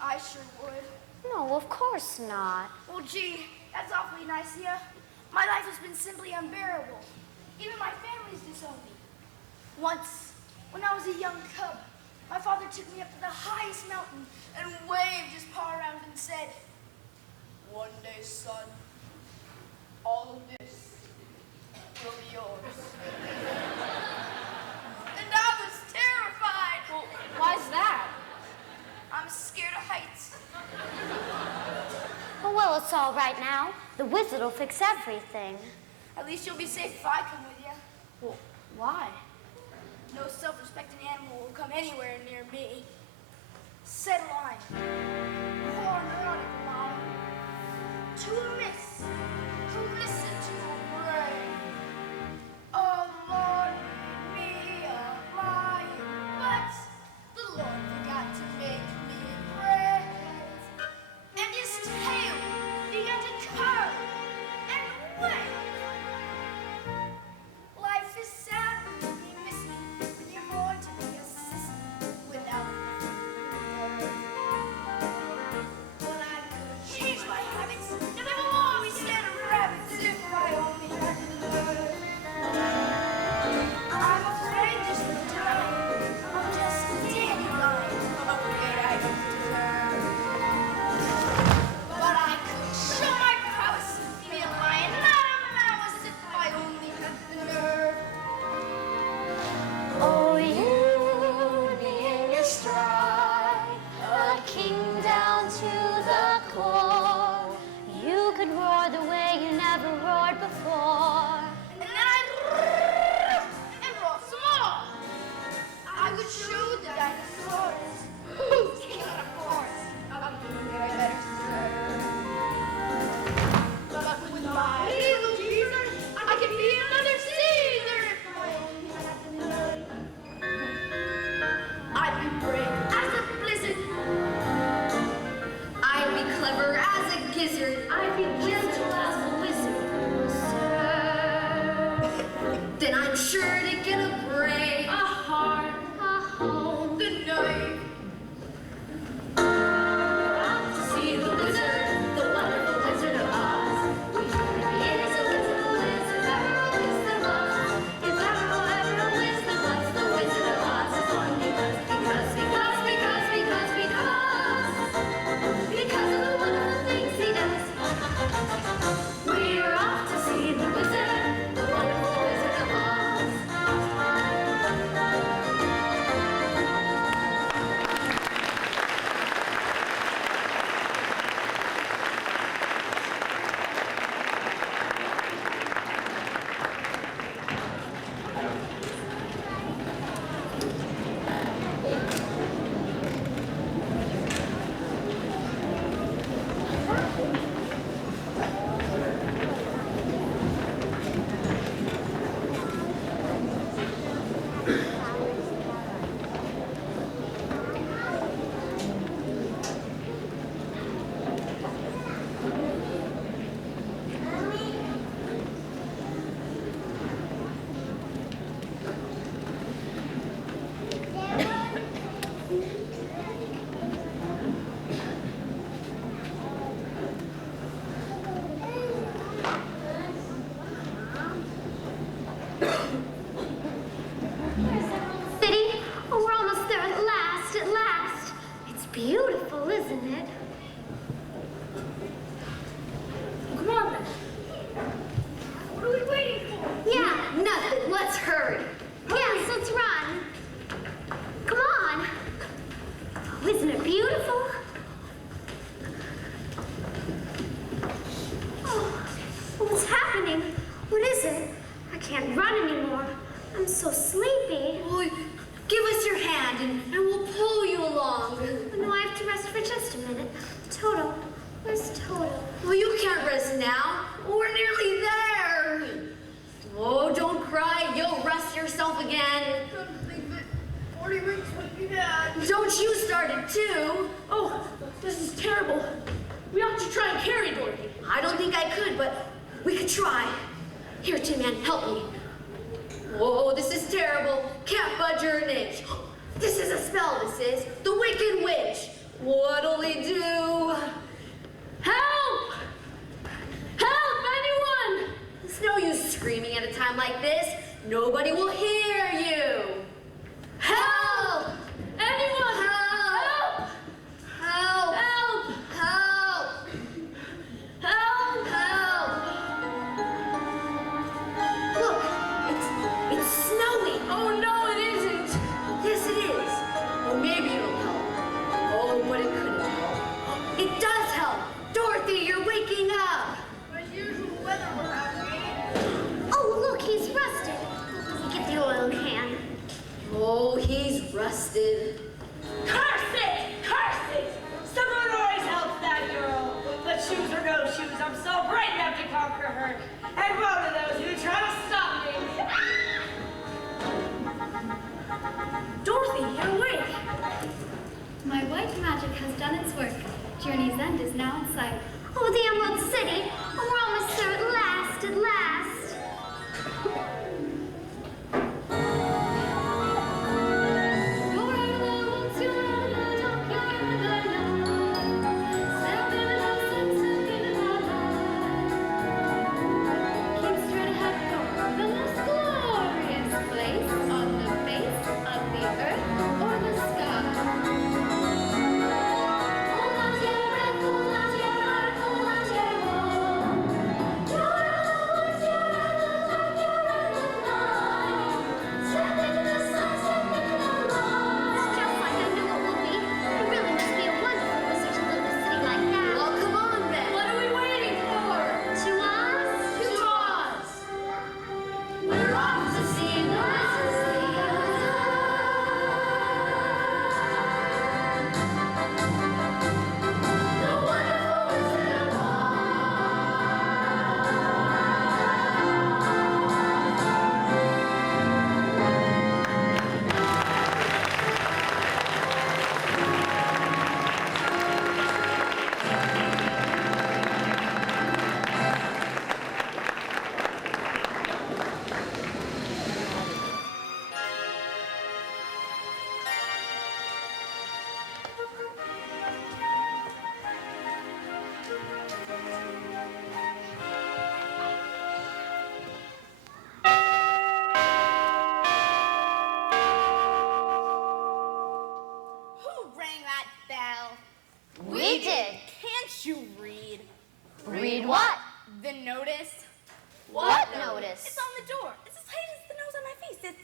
I sure would. No, of course not. Well, gee, that's awfully nice of you. My life has been simply unbearable. Even my family's disowned me. Once, when I was a young cub, my father took me up to the highest mountain and waved his paw around and said, "One day, son, all of this will be yours." And I was terrified. Well, why's that? I'm scared of heights. Oh, well, it's all right now. The wizard will fix everything. At least you'll be safe if I come with you. Well, why? No self-respecting animal will come anywhere near me. Set a line. Pour nautical line. To a miss. To listen to a brain. Oh, the Lord made me a lion, but the Lord forgot to make me brave. And his tail began to curl and wave. Life is sad when you miss me, when you're born to be a sissy without me. When I could change my habits, and I'm always scared of rabbits if I only had the nerve. I'm afraid there's no time, I'm just a dandelion, afraid I don't deserve. But I could show my prowess, be a lion, not a mouse, if I only had the nerve. Oh, you be in your stride, a king down to the core. You could roar the way you never roared before. And then I'd and roar some more. I would show the dinosaurs who's king of the forest. I'm doing it better serve. But with my little teaser, I can be another Caesar if I only had the nerve. I'd be brave as a blizzard. I'd be clever as a gizzard. I'd be gentle as a wizard. Sir. Then I'm sure to get a brain, a heart, a home, the knife. Out to see the wizard, the wonderful Wizard of Oz. We is a wizard, if ever a wizard was. If ever a wizard was, the Wizard of Oz is one because of the wonderful things he does. We're off to see the wizard, the wonderful Wizard of Oz. City? Oh, we're almost there at last, at last. It's beautiful, isn't it? Come on then. What are we waiting for? Yeah, nothing. Let's hurry. Yes, let's run. Come on. Oh, isn't it beautiful? Oh, what's happening? What is it? I can't run anymore. I'm so sleepy. Well, give us your hand and we'll pull you along. Oh, no, I have to rest for just a minute. Toto, where's Toto? Well, you can't rest now. We're nearly there. Oh, don't cry. You'll rest yourself again. I couldn't think that 40 weeks would be bad. Don't you start it too. Oh, this is terrible. We ought to try and carry Dorothy. I don't think I could, but we could try. Here, Tin Man, help me. Oh, this is terrible. Can't budge her an inch. This is a spell, this is. The Wicked Witch. What'll he do? Help! Help, anyone! It's no use screaming at a time like this. Nobody will hear you. Help! Anyone, help! Help! Help! Help! Help! Help! Look, it's snowing. Oh no, it isn't. Yes, it is. Or maybe it'll help. Oh, but it couldn't help. It does help. Dorothy, you're waking up. As usual, weather will have me. Oh, look, he's rusted. Let me get the oil can. Oh, he's rusted. Curse it! Curse it! Someone always helps that girl. But shoes or no shoes, I'm so brave enough to conquer her. And one of those who try to stop me. Dorothy, you're awake. My white magic has done its work. Journey's end is now in sight. Oh, the Emerald City. Oh, we're almost there at last, at last. Keep straight ahead, go. The most glorious place on the face of the earth or the sky. Hold on to your breath, hold on to your heart, hold on to your home. What's your step into the sun, step into the light. Just like I knew it would be. It really must be a wonderful wizard to live in a city like that. Well, come on then. What are we waiting for? To us? To us! We're off to see the Who rang that bell? We did. Can't you read? Read what? The notice? What notice? It's on the door. It's as tight as the nose on my face. It's...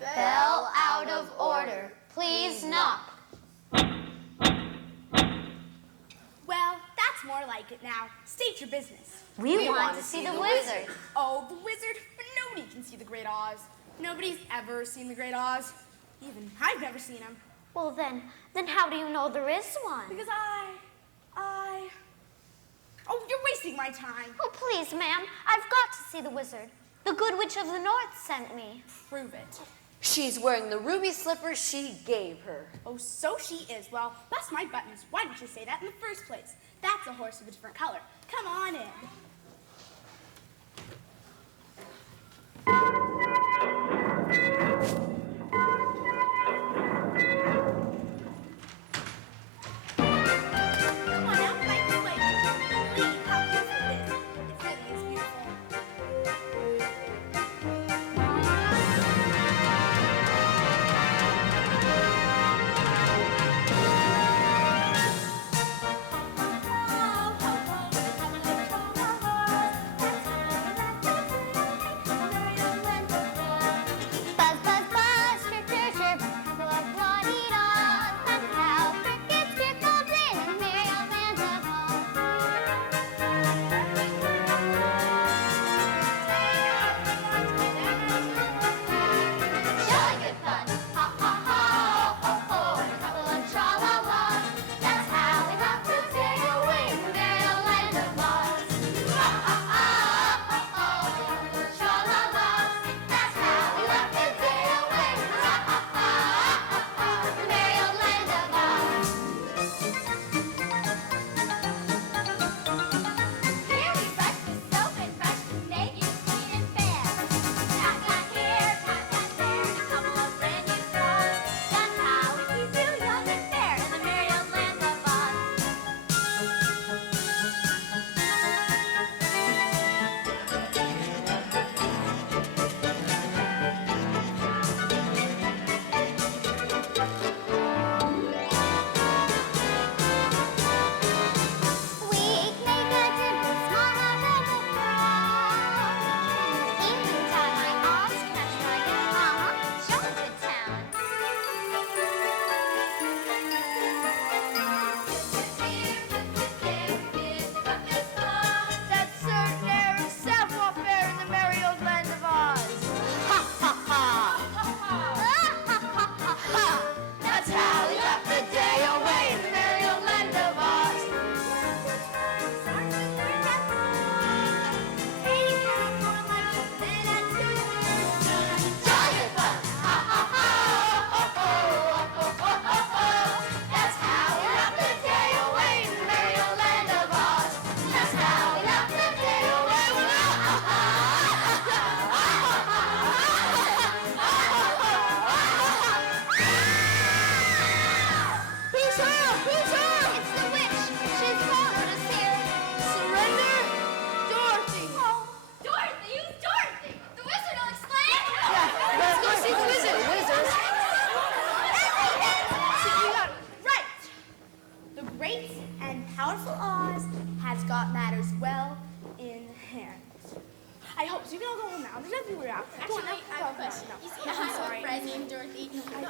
Bell out of order. Please knock. Well, that's more like it now. State your business. We want to see the wizard. Oh, the wizard? But nobody can see the Great Oz. Nobody's ever seen the Great Oz. Even I've never seen him. Well, then how do you know there is one? Because Oh, you're wasting my time. Oh, please, ma'am. I've got to see the wizard. The Good Witch of the North sent me. Prove it. She's wearing the ruby slippers she gave her. Oh, so she is. Well, bust my buttons. Why didn't you say that in the first place? That's a horse of a different color. Come on in. Come on out, fight the way. Believe how beautiful it is. It really is beautiful.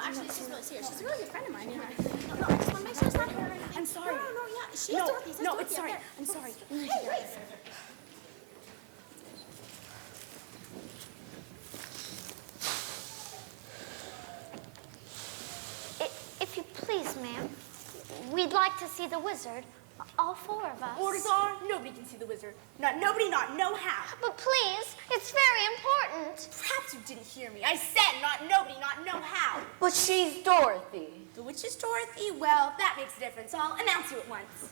Actually, she's here. She's a really good friend of mine. Yeah. No, I just want to make sure it's not her. I'm sorry. No, yeah. She is Dorothy. No, it's sorry. I'm sorry. Hey, wait. If you please, ma'am, we'd like to see the wizard. All four of us. Orders are, nobody can see the wizard. Not nobody, not no how. But please, it's very important. Perhaps you didn't hear me. I said not nobody, not no how. But she's Dorothy. The witch is Dorothy? Well, that makes a difference. I'll announce you at once.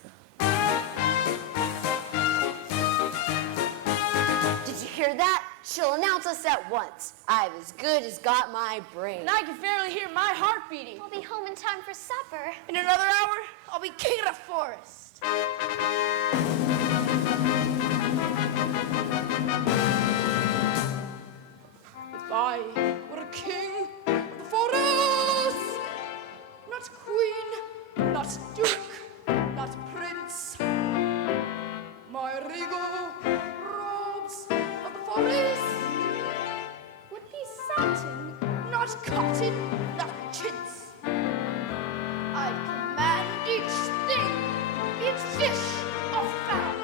Did you hear that? She'll announce us at once. I've as good as got my brain. And I can fairly hear my heart beating. We'll be home in time for supper. In another hour, I'll be king of the forest. I were a king of the forest, not queen, not duke, not prince. My regal robes of the forest would be satin, not cotton, not chintz. I'd command each thing, each fish or fowl,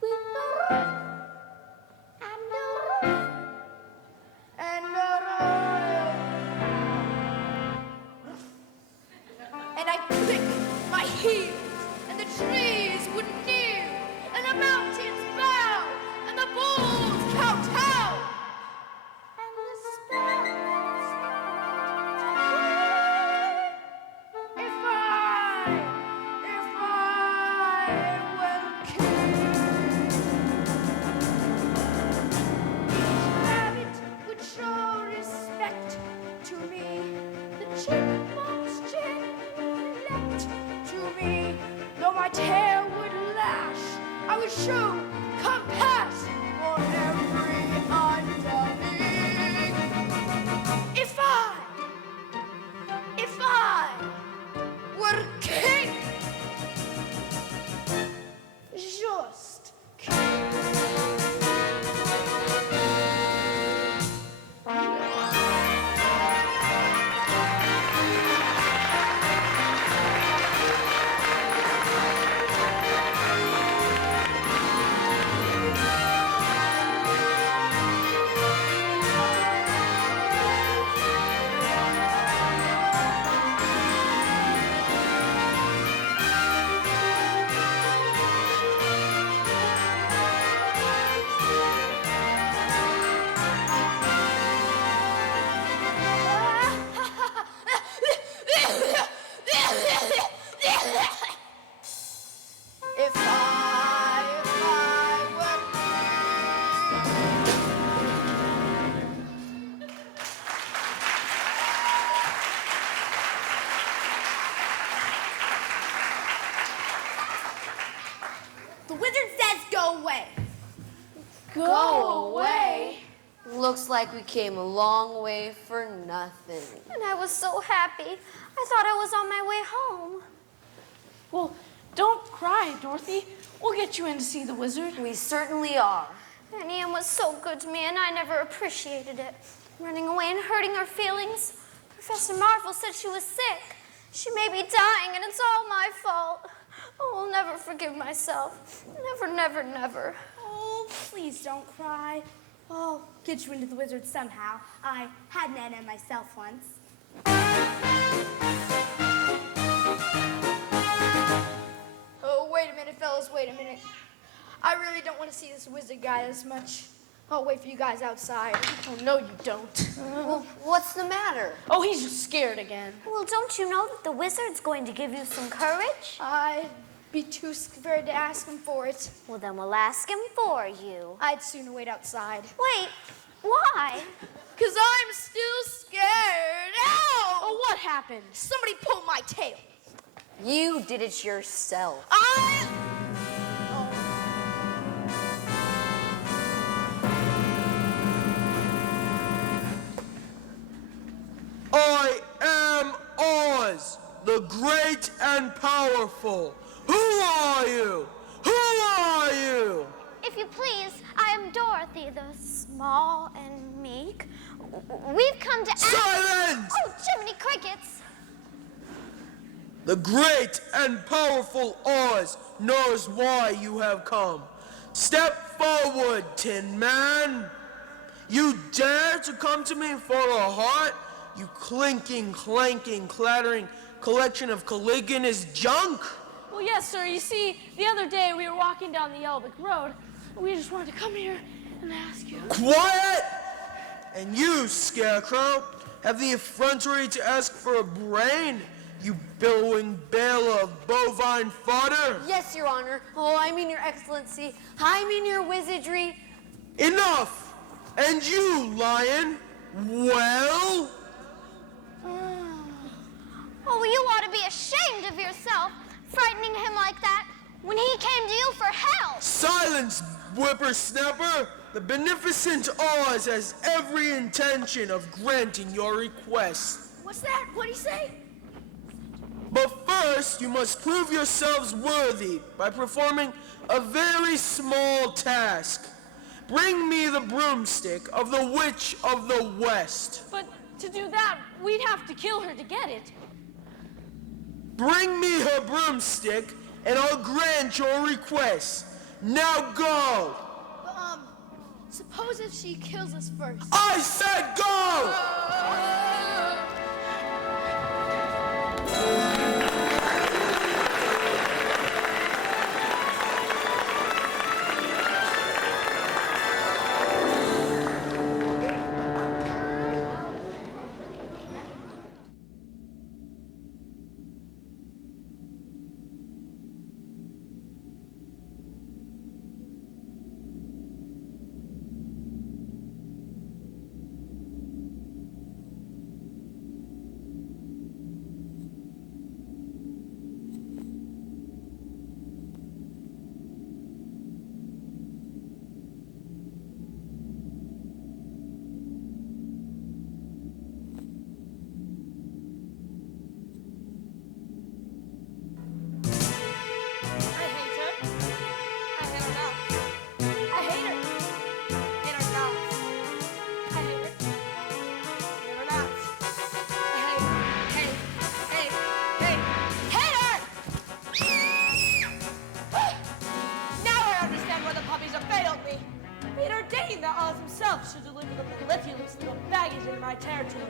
with a roof and a roof. And I click my heels, and the trees would kneel, and the mountains bow, and the bulls kowtow, and the sparrows cry. If I were king, each rabbit would show respect to me. The chipmunks genuflect to me. Though my tail would lash, I would show compassion for every underling. If I were king, just king. If I were The wizard says go away. Go away. Looks like we came a long way for nothing. And I was so happy. I thought I was on my way home. Well, don't cry, Dorothy. We'll get you in to see the wizard. We certainly are. And Ian was so good to me, and I never appreciated it. Running away and hurting her feelings. Professor Marvel said she was sick. She may be dying, and it's all my fault. Oh, I'll never forgive myself. Never, never, never. Oh, please don't cry. I'll get you into the wizard somehow. I had Nana myself once. Oh, wait a minute, fellas, wait a minute. I really don't want to see this wizard guy as much. I'll wait for you guys outside. Oh, no, you don't. Well, what's the matter? Oh, he's just scared again. Well, don't you know that the wizard's going to give you some courage? I'd be too scared to ask him for it. Well, then we'll ask him for you. I'd sooner wait outside. Wait, why? 'Cause I'm still scared. Ow! Oh, what happened? Somebody pulled my tail. You did it yourself. I am Oz, the great and powerful. Who are you? Who are you? If you please, I am Dorothy, the small and meek. We've come to ask... Silence! Oh, Jimmy! crickets. The great and powerful Oz knows why you have come. Step forward, Tin Man. You dare to come to me for a heart? You clinking, clanking, clattering collection of caliginous junk? Well, yes, sir. You see, the other day we were walking down the Yellowbrick Road, and we just wanted to come here and ask you. Quiet! And you, Scarecrow, have the effrontery to ask for a brain, you billowing bale of bovine fodder? Yes, Your Honor. Oh, I mean, Your Excellency. I mean, Your Wizardry. Enough! And you, Lion, well? Oh, you ought to be ashamed of yourself, frightening him like that when he came to you for help. Silence, whippersnapper! The beneficent Oz has every intention of granting your request. What's that? What'd he say? But first, you must prove yourselves worthy by performing a very small task. Bring me the broomstick of the Witch of the West. But to do that, we'd have to kill her to get it. Bring me her broomstick, and I'll grant your request. Now go! Suppose if she kills us first. I said go! Should deliver the mellifluous little baggage into my territory.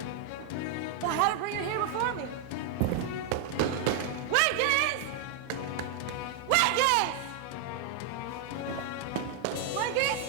But how to bring her here before me? Wiggins! Wiggins! Wiggins!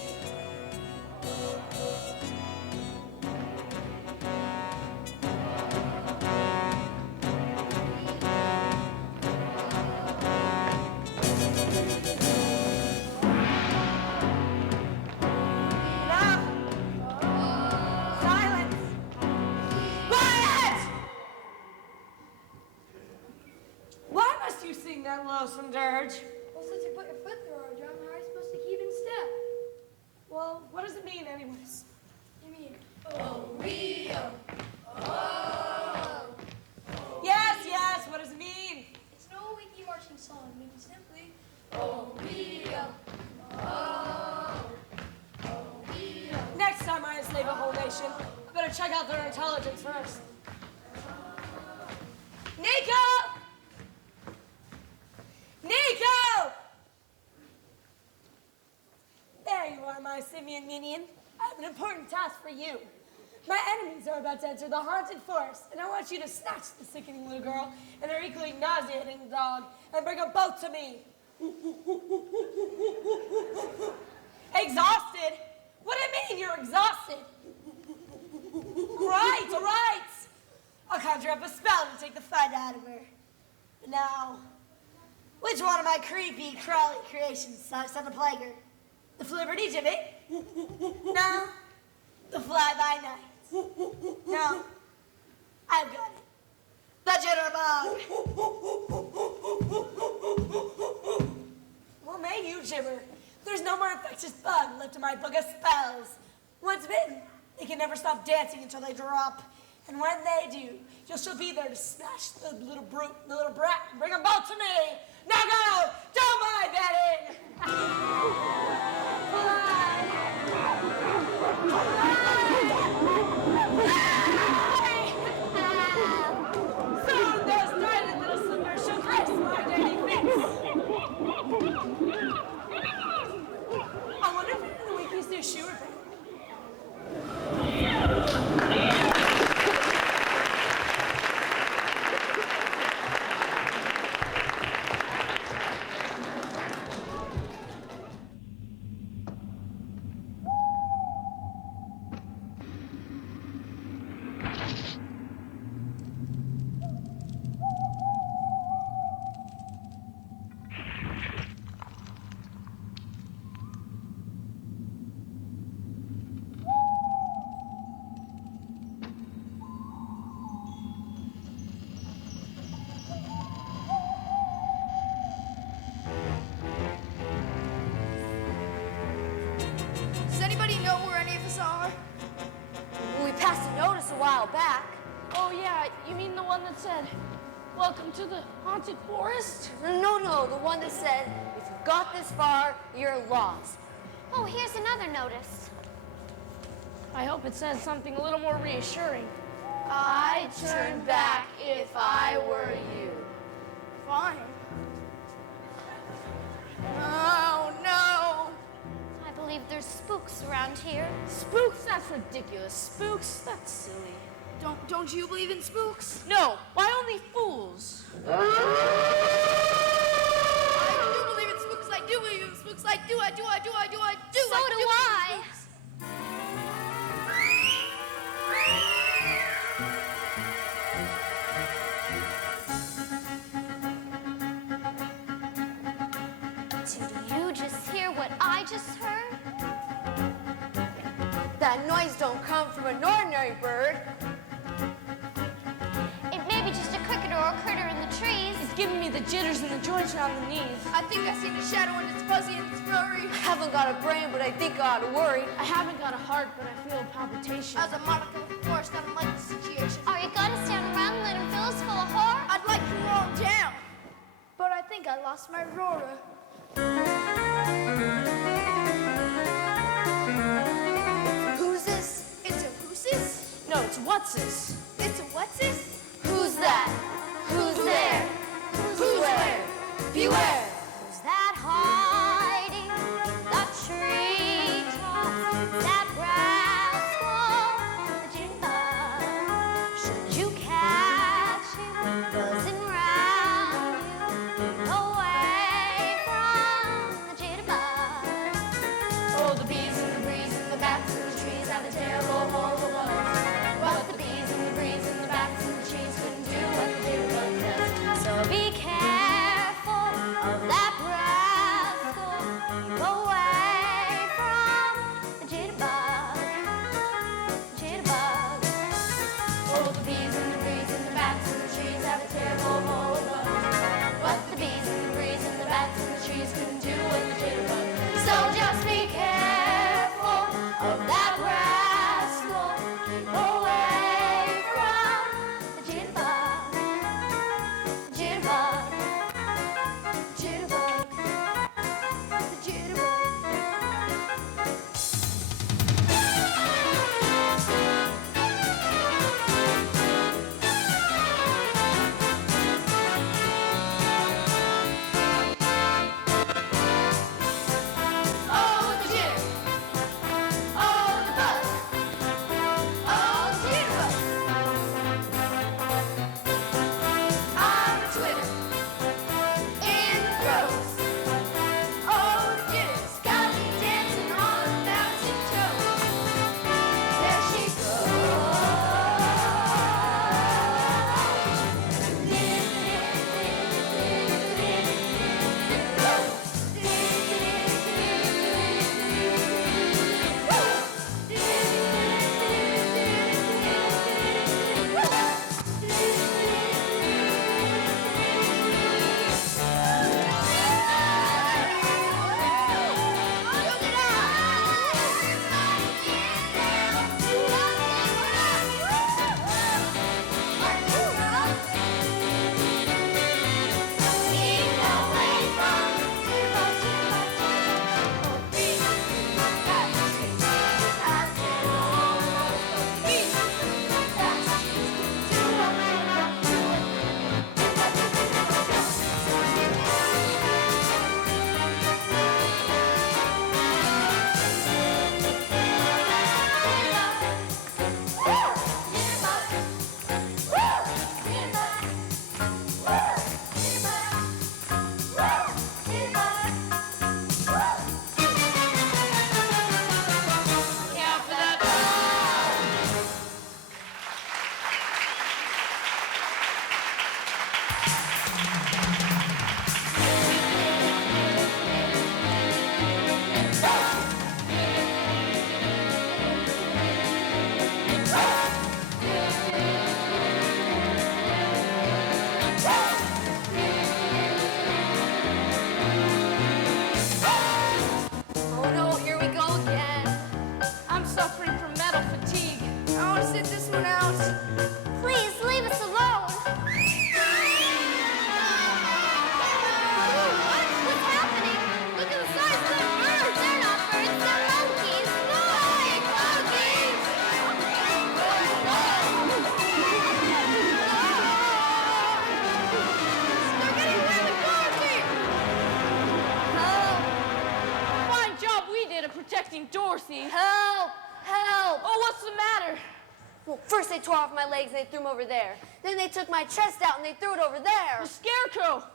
That lonesome dirge. Well, since you put your foot through our drum, how are you supposed to keep in step? Well, what does it mean anyways? You mean, oh, we, oh. Yes, yes, what does it mean? It's an old wiki marching song. It means simply, oh, we, oh, we. Next time I enslave a whole nation, I better check out their intelligence first. Nico! Nico! There you are, my simian minion. I have an important task for you. My enemies are about to enter the haunted forest, and I want you to snatch the sickening little girl and her equally nauseating dog and bring them both to me. Exhausted? What do you mean you're exhausted? Right, all right. I'll conjure up a spell to take the fight out of her. Now, which one of my creepy, crawly creations sucks on the plague her? The Flibberty Gibbet? No. The Fly-by-Night? No. I've got it. The Jitterbug. Well, may you gibber. There's no more infectious bug left in my book of spells. Once bitten, they can never stop dancing until they drop. And when they do, you shall be there to smash the little brute and the little brat and bring them both to me. Now go! Don't mind betting! Fly! back. Oh, yeah, you mean the one that said, "Welcome to the haunted forest"? No, the one that said, if you've got this far, you're lost. Oh, here's another notice. I hope it says something a little more reassuring. I'd Turn back if I were you. Fine. Oh, no! I believe there's spooks around here. Spooks? That's ridiculous. Spooks? That's silly. Don't you believe in spooks? No, why only fools? I do believe in spooks. I do believe in spooks. I do. So do I. Did you just hear what I just heard? That noise don't come from an ordinary bird. It may be just a cricket or a critter in the trees. It's giving me the jitters and the joints around the knees. I think I seen a shadow and it's fuzzy and it's furry. I haven't got a brain, but I think I ought to worry. I haven't got a heart, but I feel a palpitation. As a Monica, of course, I don't like the situation. Are you gonna stand around and let him fill us full of horror? I'd like to roll down, but I think I lost my roller. Who's this? It's a who's this? No, it's what's this? It's a what's this? Who's that? Who's there? Who's where? Beware! Who's that hiding in the treetops? That rascal, the jitterbug. Should you catch him buzzing round you, away from the jitterbug? Oh, the bees and the breeze and the bats and the trees have a terrible, horrible buzz. What the bees and the breeze and the bats and the trees couldn't do what the jitterbug does. So be careful of that rascal. Keep away from the jitterbug. Jitterbug. Oh, the bees and the breeze and the bats and the trees have a terrible, horrible buzz. What the bees and the breeze and the bats and the trees couldn't do what the jitterbug. So just be careful of that rascal. Keep away from the jitterbug. Jitterbug. Jitterbug. The jitterbug. Dorothy. Help! Help! Oh, what's the matter? Well, first they tore off my legs and they threw them over there. Then they took my chest out and they threw it over there. The Scarecrow.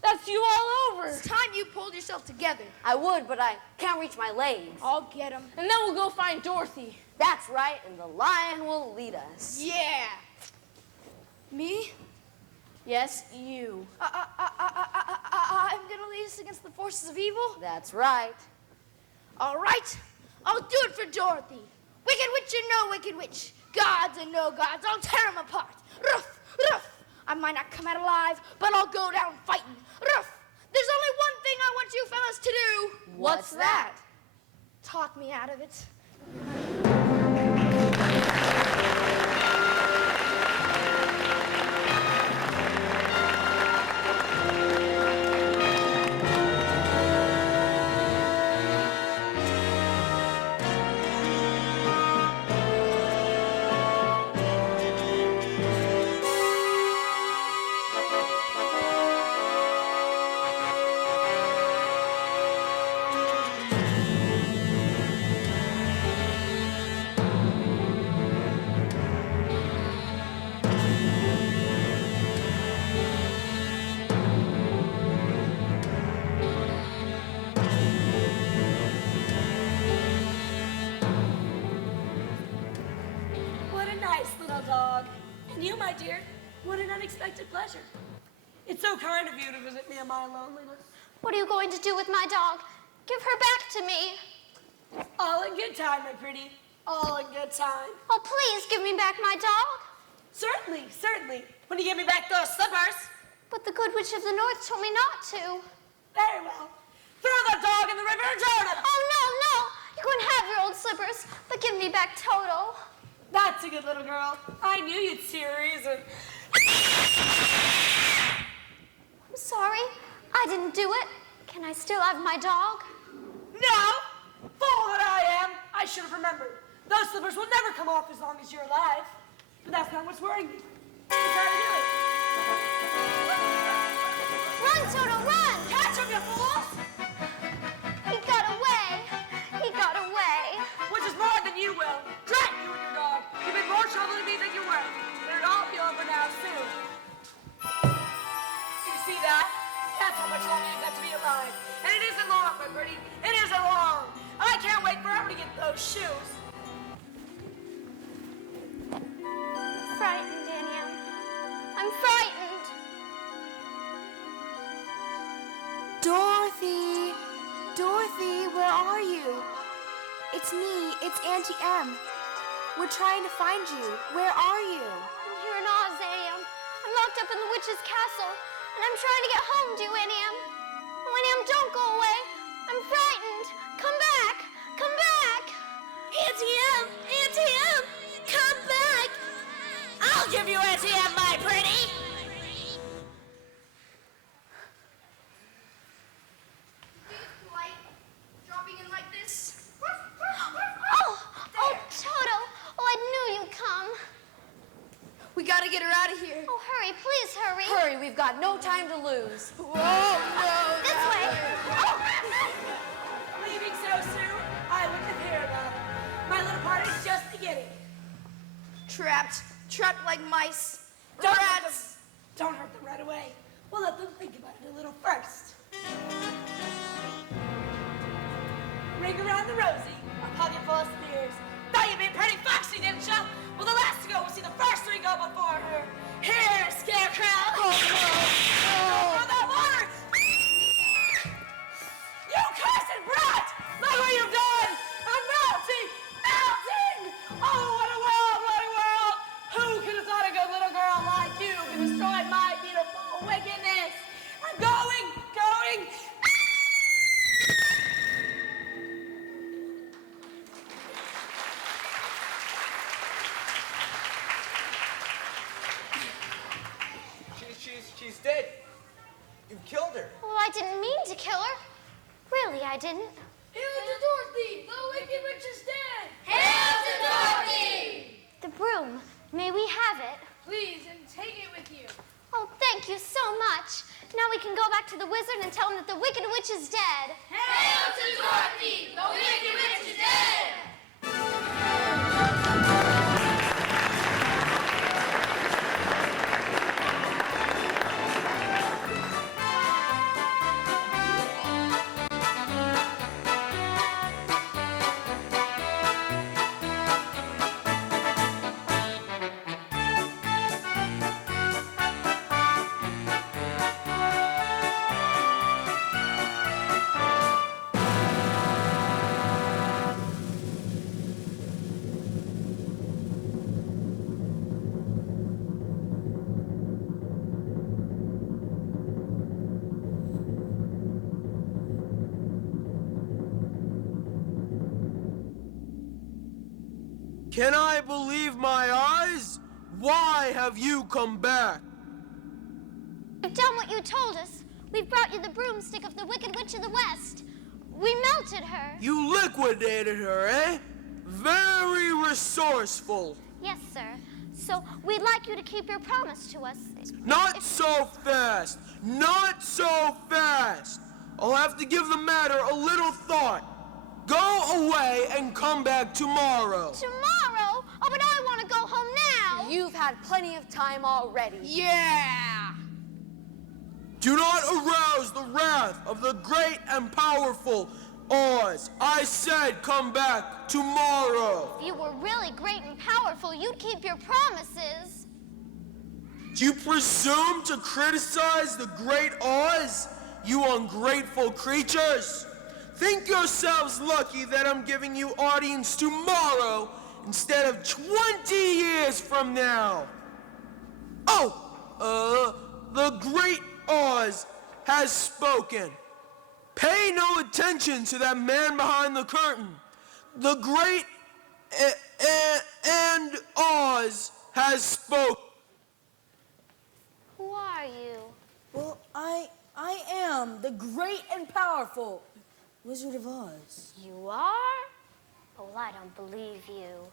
That's you all over. It's time you pulled yourself together. I would, but I can't reach my legs. I'll get him. And then we'll go find Dorothy. That's right, and the lion will lead us. Yeah. Me? Yes, you. I'm gonna lead us against the forces of evil? That's right. All right. I'll do it for Dorothy. Wicked witch and no wicked witch. Gods and no gods. I'll tear them apart. Ruff, ruff. I might not come out alive, but I'll go down fighting. Ruff. There's only one thing I want you fellas to do. What's that? Talk me out of it. What a nice little dog. And you, my dear, what an unexpected pleasure. It's so kind of you to visit me in my loneliness. What are you going to do with my dog? Give her back to me. All in good time, my pretty. All in good time. Oh, please give me back my dog. Certainly, certainly. When you give me back those slippers. But the Good Witch of the North told me not to. Very well. Throw that dog in the river and drown him. Oh, no, no. You can have your old slippers, but give me back Toto. That's a good little girl. I knew you'd see a reason. I'm sorry. I didn't do it. Can I still have my dog? No! Fool that I am! I should have remembered. Those slippers will never come off as long as you're alive. But that's not what's worrying me. It's how to do it. Run, Toto, run! Catch him, you fools! He got away. He got away. Which is more than you will. Drat you and your dog. You've been more trouble to me than you're worth. But it'll all be over now soon. You see that? That's how much longer you've got to be alive. And it isn't long, my pretty. It isn't long. I can't wait forever to get those shoes. I'm frightened, Daniel. I'm frightened. Dorothy! Dorothy, where are you? It's me, it's Auntie Em. We're trying to find you. Where are you? I'm here in Oz, Annie Em. I'm locked up in the witch's castle, and I'm trying to get home to you, Annie Em. Oh, Annie Em, don't go away. I'm frightened. Come back. Come back. Auntie Em! Auntie Em! Come back! I'll give you Auntie Em, my pretty! Dropping in like this. Oh, Toto. Oh, I knew you'd come. We gotta get her out of here. Oh, hurry, please hurry. Hurry, we've got no time to lose. Whoa, no. This way. Oh. Leaving so soon? I wouldn't have heard about it. My little party's just beginning. Trapped like mice. Don't Rats. Don't hurt them right away. We'll let them think about it a little first. Ring around the rosy, a pocket full of spears. Thought you'd be pretty foxy, didn't you? Well, the last to go will see the first three go before her. Here, Scarecrow! Oh, no! Throw that water! You cursed brat! Look what you've done! I'm melting! Melting! Oh, what a world! What a world! Who could have thought a good little girl like you could destroy my beautiful wickedness? I'm going! She's dead. You killed her. Well, I didn't mean to kill her. Really, I didn't. Hail to Dorothy! The Wicked Witch is dead! Hail to Dorothy! The broom. May we have it? Please, and take it with you. Oh, thank you so much. Now we can go back to the wizard and tell him that the Wicked Witch is dead. Hail to Dorothy! The Wicked Witch is dead! Can I believe my eyes? Why have you come back? We've done what you told us. We've brought you the broomstick of the Wicked Witch of the West. We melted her. You liquidated her, eh? Very resourceful. Yes, sir. So we'd like you to keep your promise to us. Not so fast! Not so fast! I'll have to give the matter a little thought. Go away and come back tomorrow. Tomorrow? Oh, but I want to go home now. You've had plenty of time already. Yeah! Do not arouse the wrath of the great and powerful Oz. I said come back tomorrow. If you were really great and powerful, you'd keep your promises. Do you presume to criticize the great Oz, you ungrateful creatures? Think yourselves lucky that I'm giving you audience tomorrow instead of 20 years from now. Oh, the great Oz has spoken. Pay no attention to that man behind the curtain. The great and Oz has spoken. Who are you? Well, I am the great and powerful Wizard of Oz. You are? Oh, I don't believe you.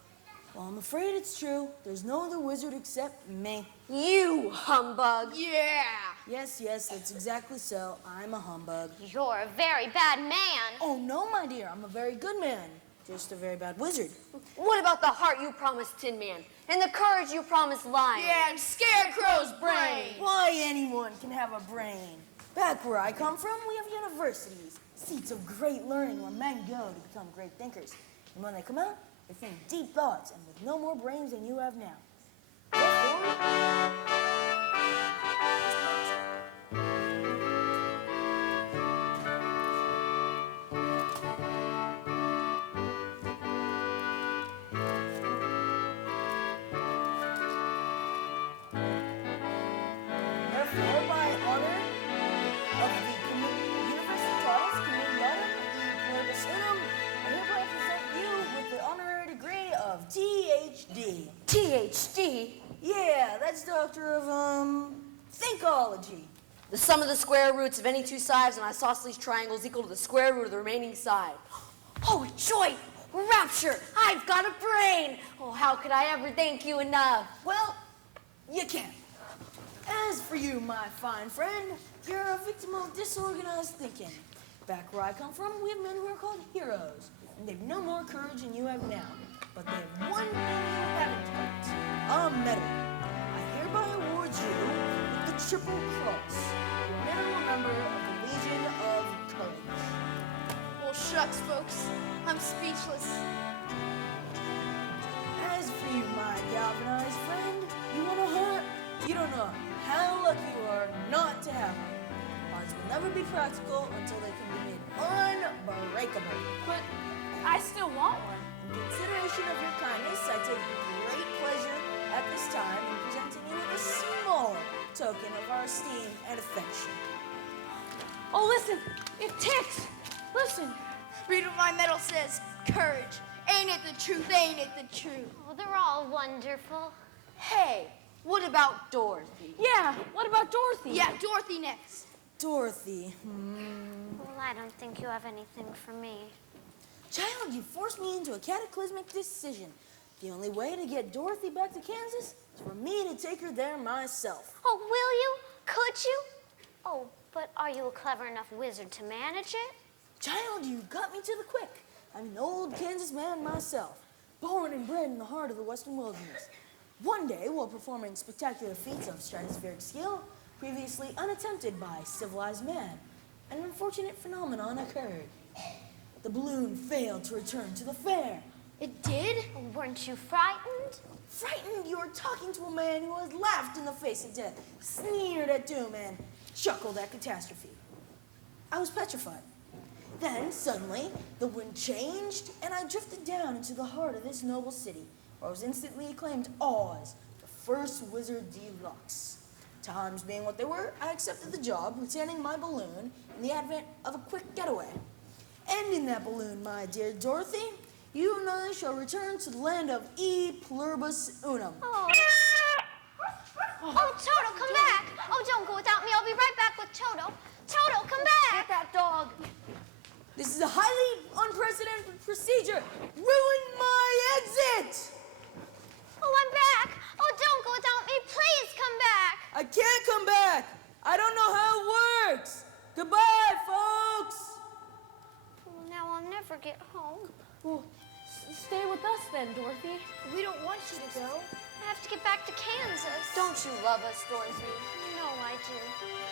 Well, I'm afraid it's true. There's no other wizard except me. You humbug. Yeah! Yes, that's exactly so. I'm a humbug. You're a very bad man. Oh, no, my dear. I'm a very good man. Just a very bad wizard. What about the heart you promised Tin Man? And the courage you promised Lion? Yeah, and Scarecrow's brain! Why anyone can have a brain. Back where I come from, we have universities. Seats of great learning where men go to become great thinkers. And when they come out, they think deep thoughts and with no more brains than you have now. Therefore, by honor of the Universitatis Communitatum Pluribus Unum, I hereby present you with the honorary degree of THD. THD? Yeah, that's Doctor of, Thinkology. The sum of the square roots of any two sides of an isosceles triangle is equal to the square root of the remaining side. Oh, joy! Rapture! I've got a brain! Oh, how could I ever thank you enough? Well, you can. As for you, my fine friend, you're a victim of disorganized thinking. Back where I come from, we have men who are called heroes, and they've no more courage than you have now. But they have one thing you haven't got, a medal. I hereby award you with the Triple Cross. You're now a member of the Legion of Courage. Well, shucks, folks. I'm speechless. As for you, my galvanized friend, you want a heart? You don't know how lucky you are not to have one. Hearts will never be practical until they can be made unbreakable. But I still want one. In consideration of your kindness, I take great pleasure at this time in presenting you with a small token of our esteem and affection. Oh, listen, it ticks. Listen. Read what my medal says. Courage. Ain't it the truth? Ain't it the truth? Oh, they're all wonderful. Hey, what about Dorothy? Yeah, what about Dorothy? Yeah, Dorothy next. Dorothy. Well, I don't think you have anything for me. Child, you forced me into a cataclysmic decision. The only way to get Dorothy back to Kansas is for me to take her there myself. Oh, will you? Could you? Oh, but are you a clever enough wizard to manage it? Child, you got me to the quick. I'm an old Kansas man myself, born and bred in the heart of the western wilderness. One day, while performing spectacular feats of stratospheric skill, previously unattempted by civilized man, an unfortunate phenomenon occurred. The balloon failed to return to the fair. It did? Weren't you frightened? Frightened, you were talking to a man who had laughed in the face of death, sneered at doom, and chuckled at catastrophe. I was petrified. Then, suddenly, the wind changed, and I drifted down into the heart of this noble city, where I was instantly acclaimed Oz, the first wizard deluxe. Times being what they were, I accepted the job, returning my balloon in the advent of a quick getaway. And in that balloon, my dear Dorothy, you and I shall return to the land of E pluribus unum. Oh, Toto, come back. Oh, don't go without me. I'll be right back with Toto. Toto, come back. Get that dog. This is a highly unprecedented procedure. Ruin my exit! Oh, I'm back. Oh, don't go without me. Please come back. I can't come back. I don't know how it works. Goodbye, folks. Well, now I'll never get home. Well, stay with us then, Dorothy. We don't want you to go. I have to get back to Kansas. Don't you love us, Dorothy? No, I do.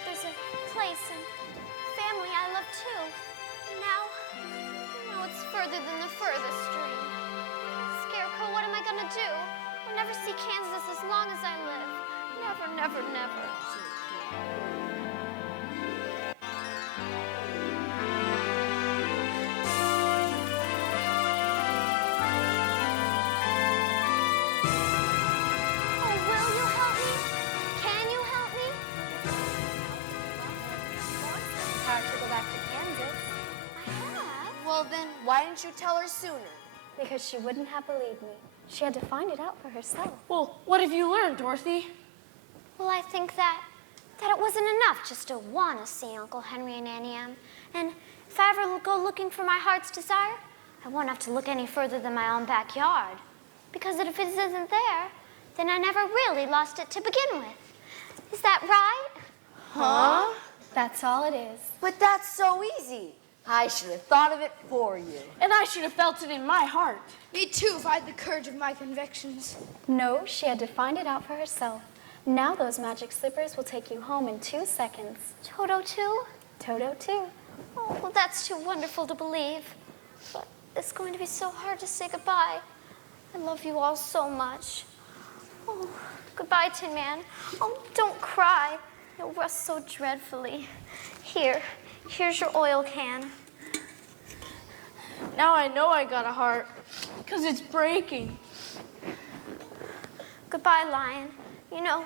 There's a place and family I love too. And now it's further than the furthest dream. Scarecrow, what am I gonna do? I'll never see Kansas as long as I live. Never, never, never. Oh, will you help me? Can you help me? Hard to go back to Kansas I have. Well then, why didn't you tell her sooner? because she wouldn't have believed me. She had to find it out for herself. Well, what have you learned, Dorothy? Well, I think that it wasn't enough just to want to see Uncle Henry and Auntie Em. And if I ever go looking for my heart's desire, I won't have to look any further than my own backyard. Because if it isn't there, then I never really lost it to begin with. Is that right? Huh? That's all it is. But that's so easy. I should have thought of it for you. And I should have felt it in my heart. Me too, if I had the courage of my convictions. No, she had to find it out for herself. Now those magic slippers will take you home in 2 seconds. Toto too? Toto too. Oh, well, that's too wonderful to believe. But it's going to be so hard to say goodbye. I love you all so much. Oh, goodbye, Tin Man. Oh, don't cry. You'll rust so dreadfully. Here's your oil can. Now I know I got a heart, because it's breaking. Goodbye, Lion. You know,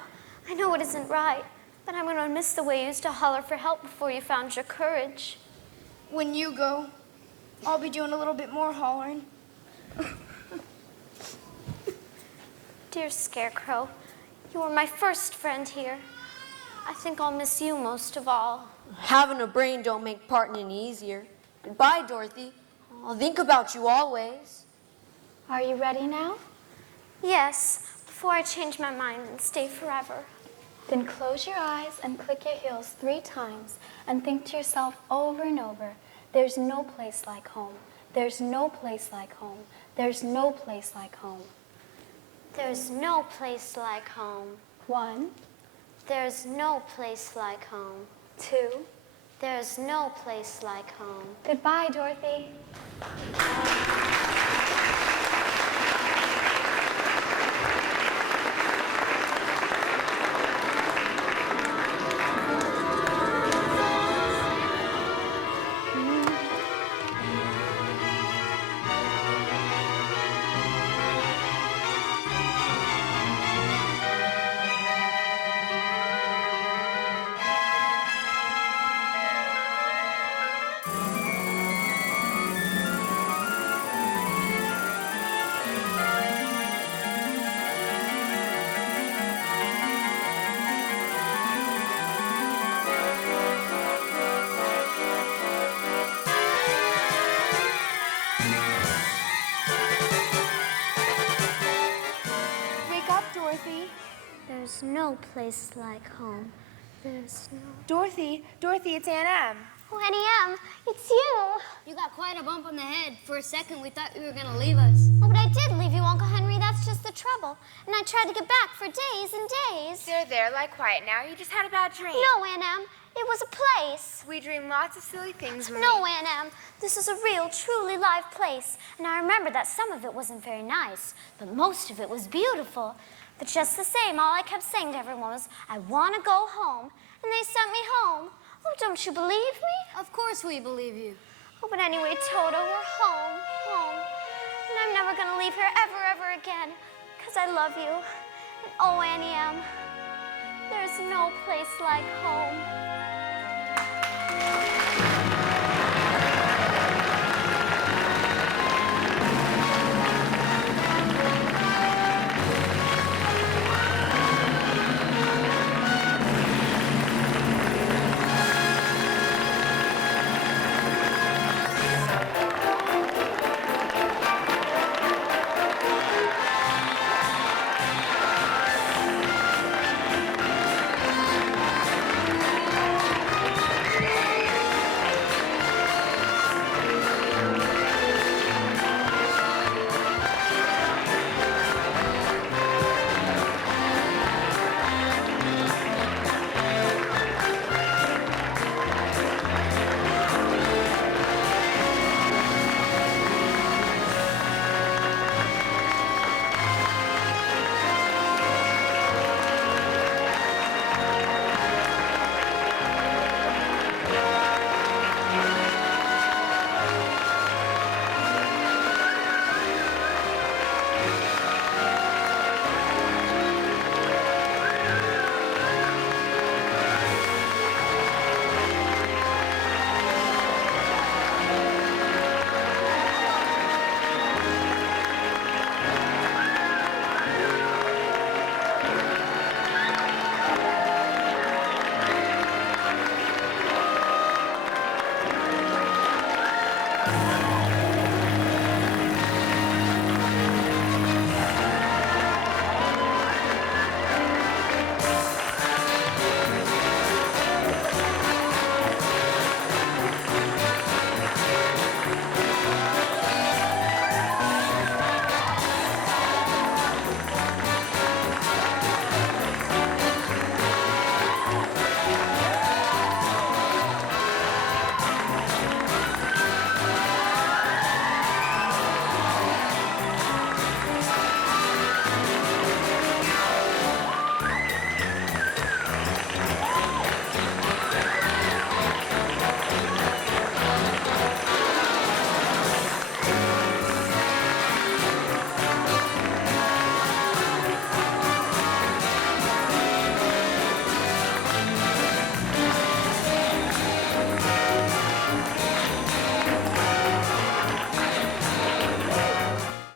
I know it isn't right, but I'm going to miss the way you used to holler for help before you found your courage. When you go, I'll be doing a little bit more hollering. Dear Scarecrow, you were my first friend here. I think I'll miss you most of all. Having a brain don't make parting any easier. Goodbye, Dorothy. I'll think about you always. Are you ready now? Yes, before I change my mind and stay forever. Then close your eyes and click your heels 3 times and think to yourself over and over, there's no place like home. There's no place like home. There's no place like home. There's no place like home. 1, There's no place like home. 2. There's no place like home. Goodbye, Dorothy. Wake up, Dorothy. There's no place like home. There's no... Dorothy, it's Aunt Em. Oh, Annie M, it's you. You got quite a bump on the head. For a second, we thought you were gonna leave us. Oh, but I did leave you, Uncle Henry. That's just the trouble. And I tried to get back for days and days. There, lie quiet now. You just had a bad dream. No, Aunt Em. It was a place. We dream lots of silly things, Marie. No, Aunt Em. This is a real, truly live place. And I remember that some of it wasn't very nice, but most of it was beautiful. But just the same, all I kept saying to everyone was, I want to go home. And they sent me home. Oh, don't you believe me? Of course we believe you. Oh, but anyway, Toto, we're home. And I'm never going to leave here ever again. Because I love you. And oh, Annie M.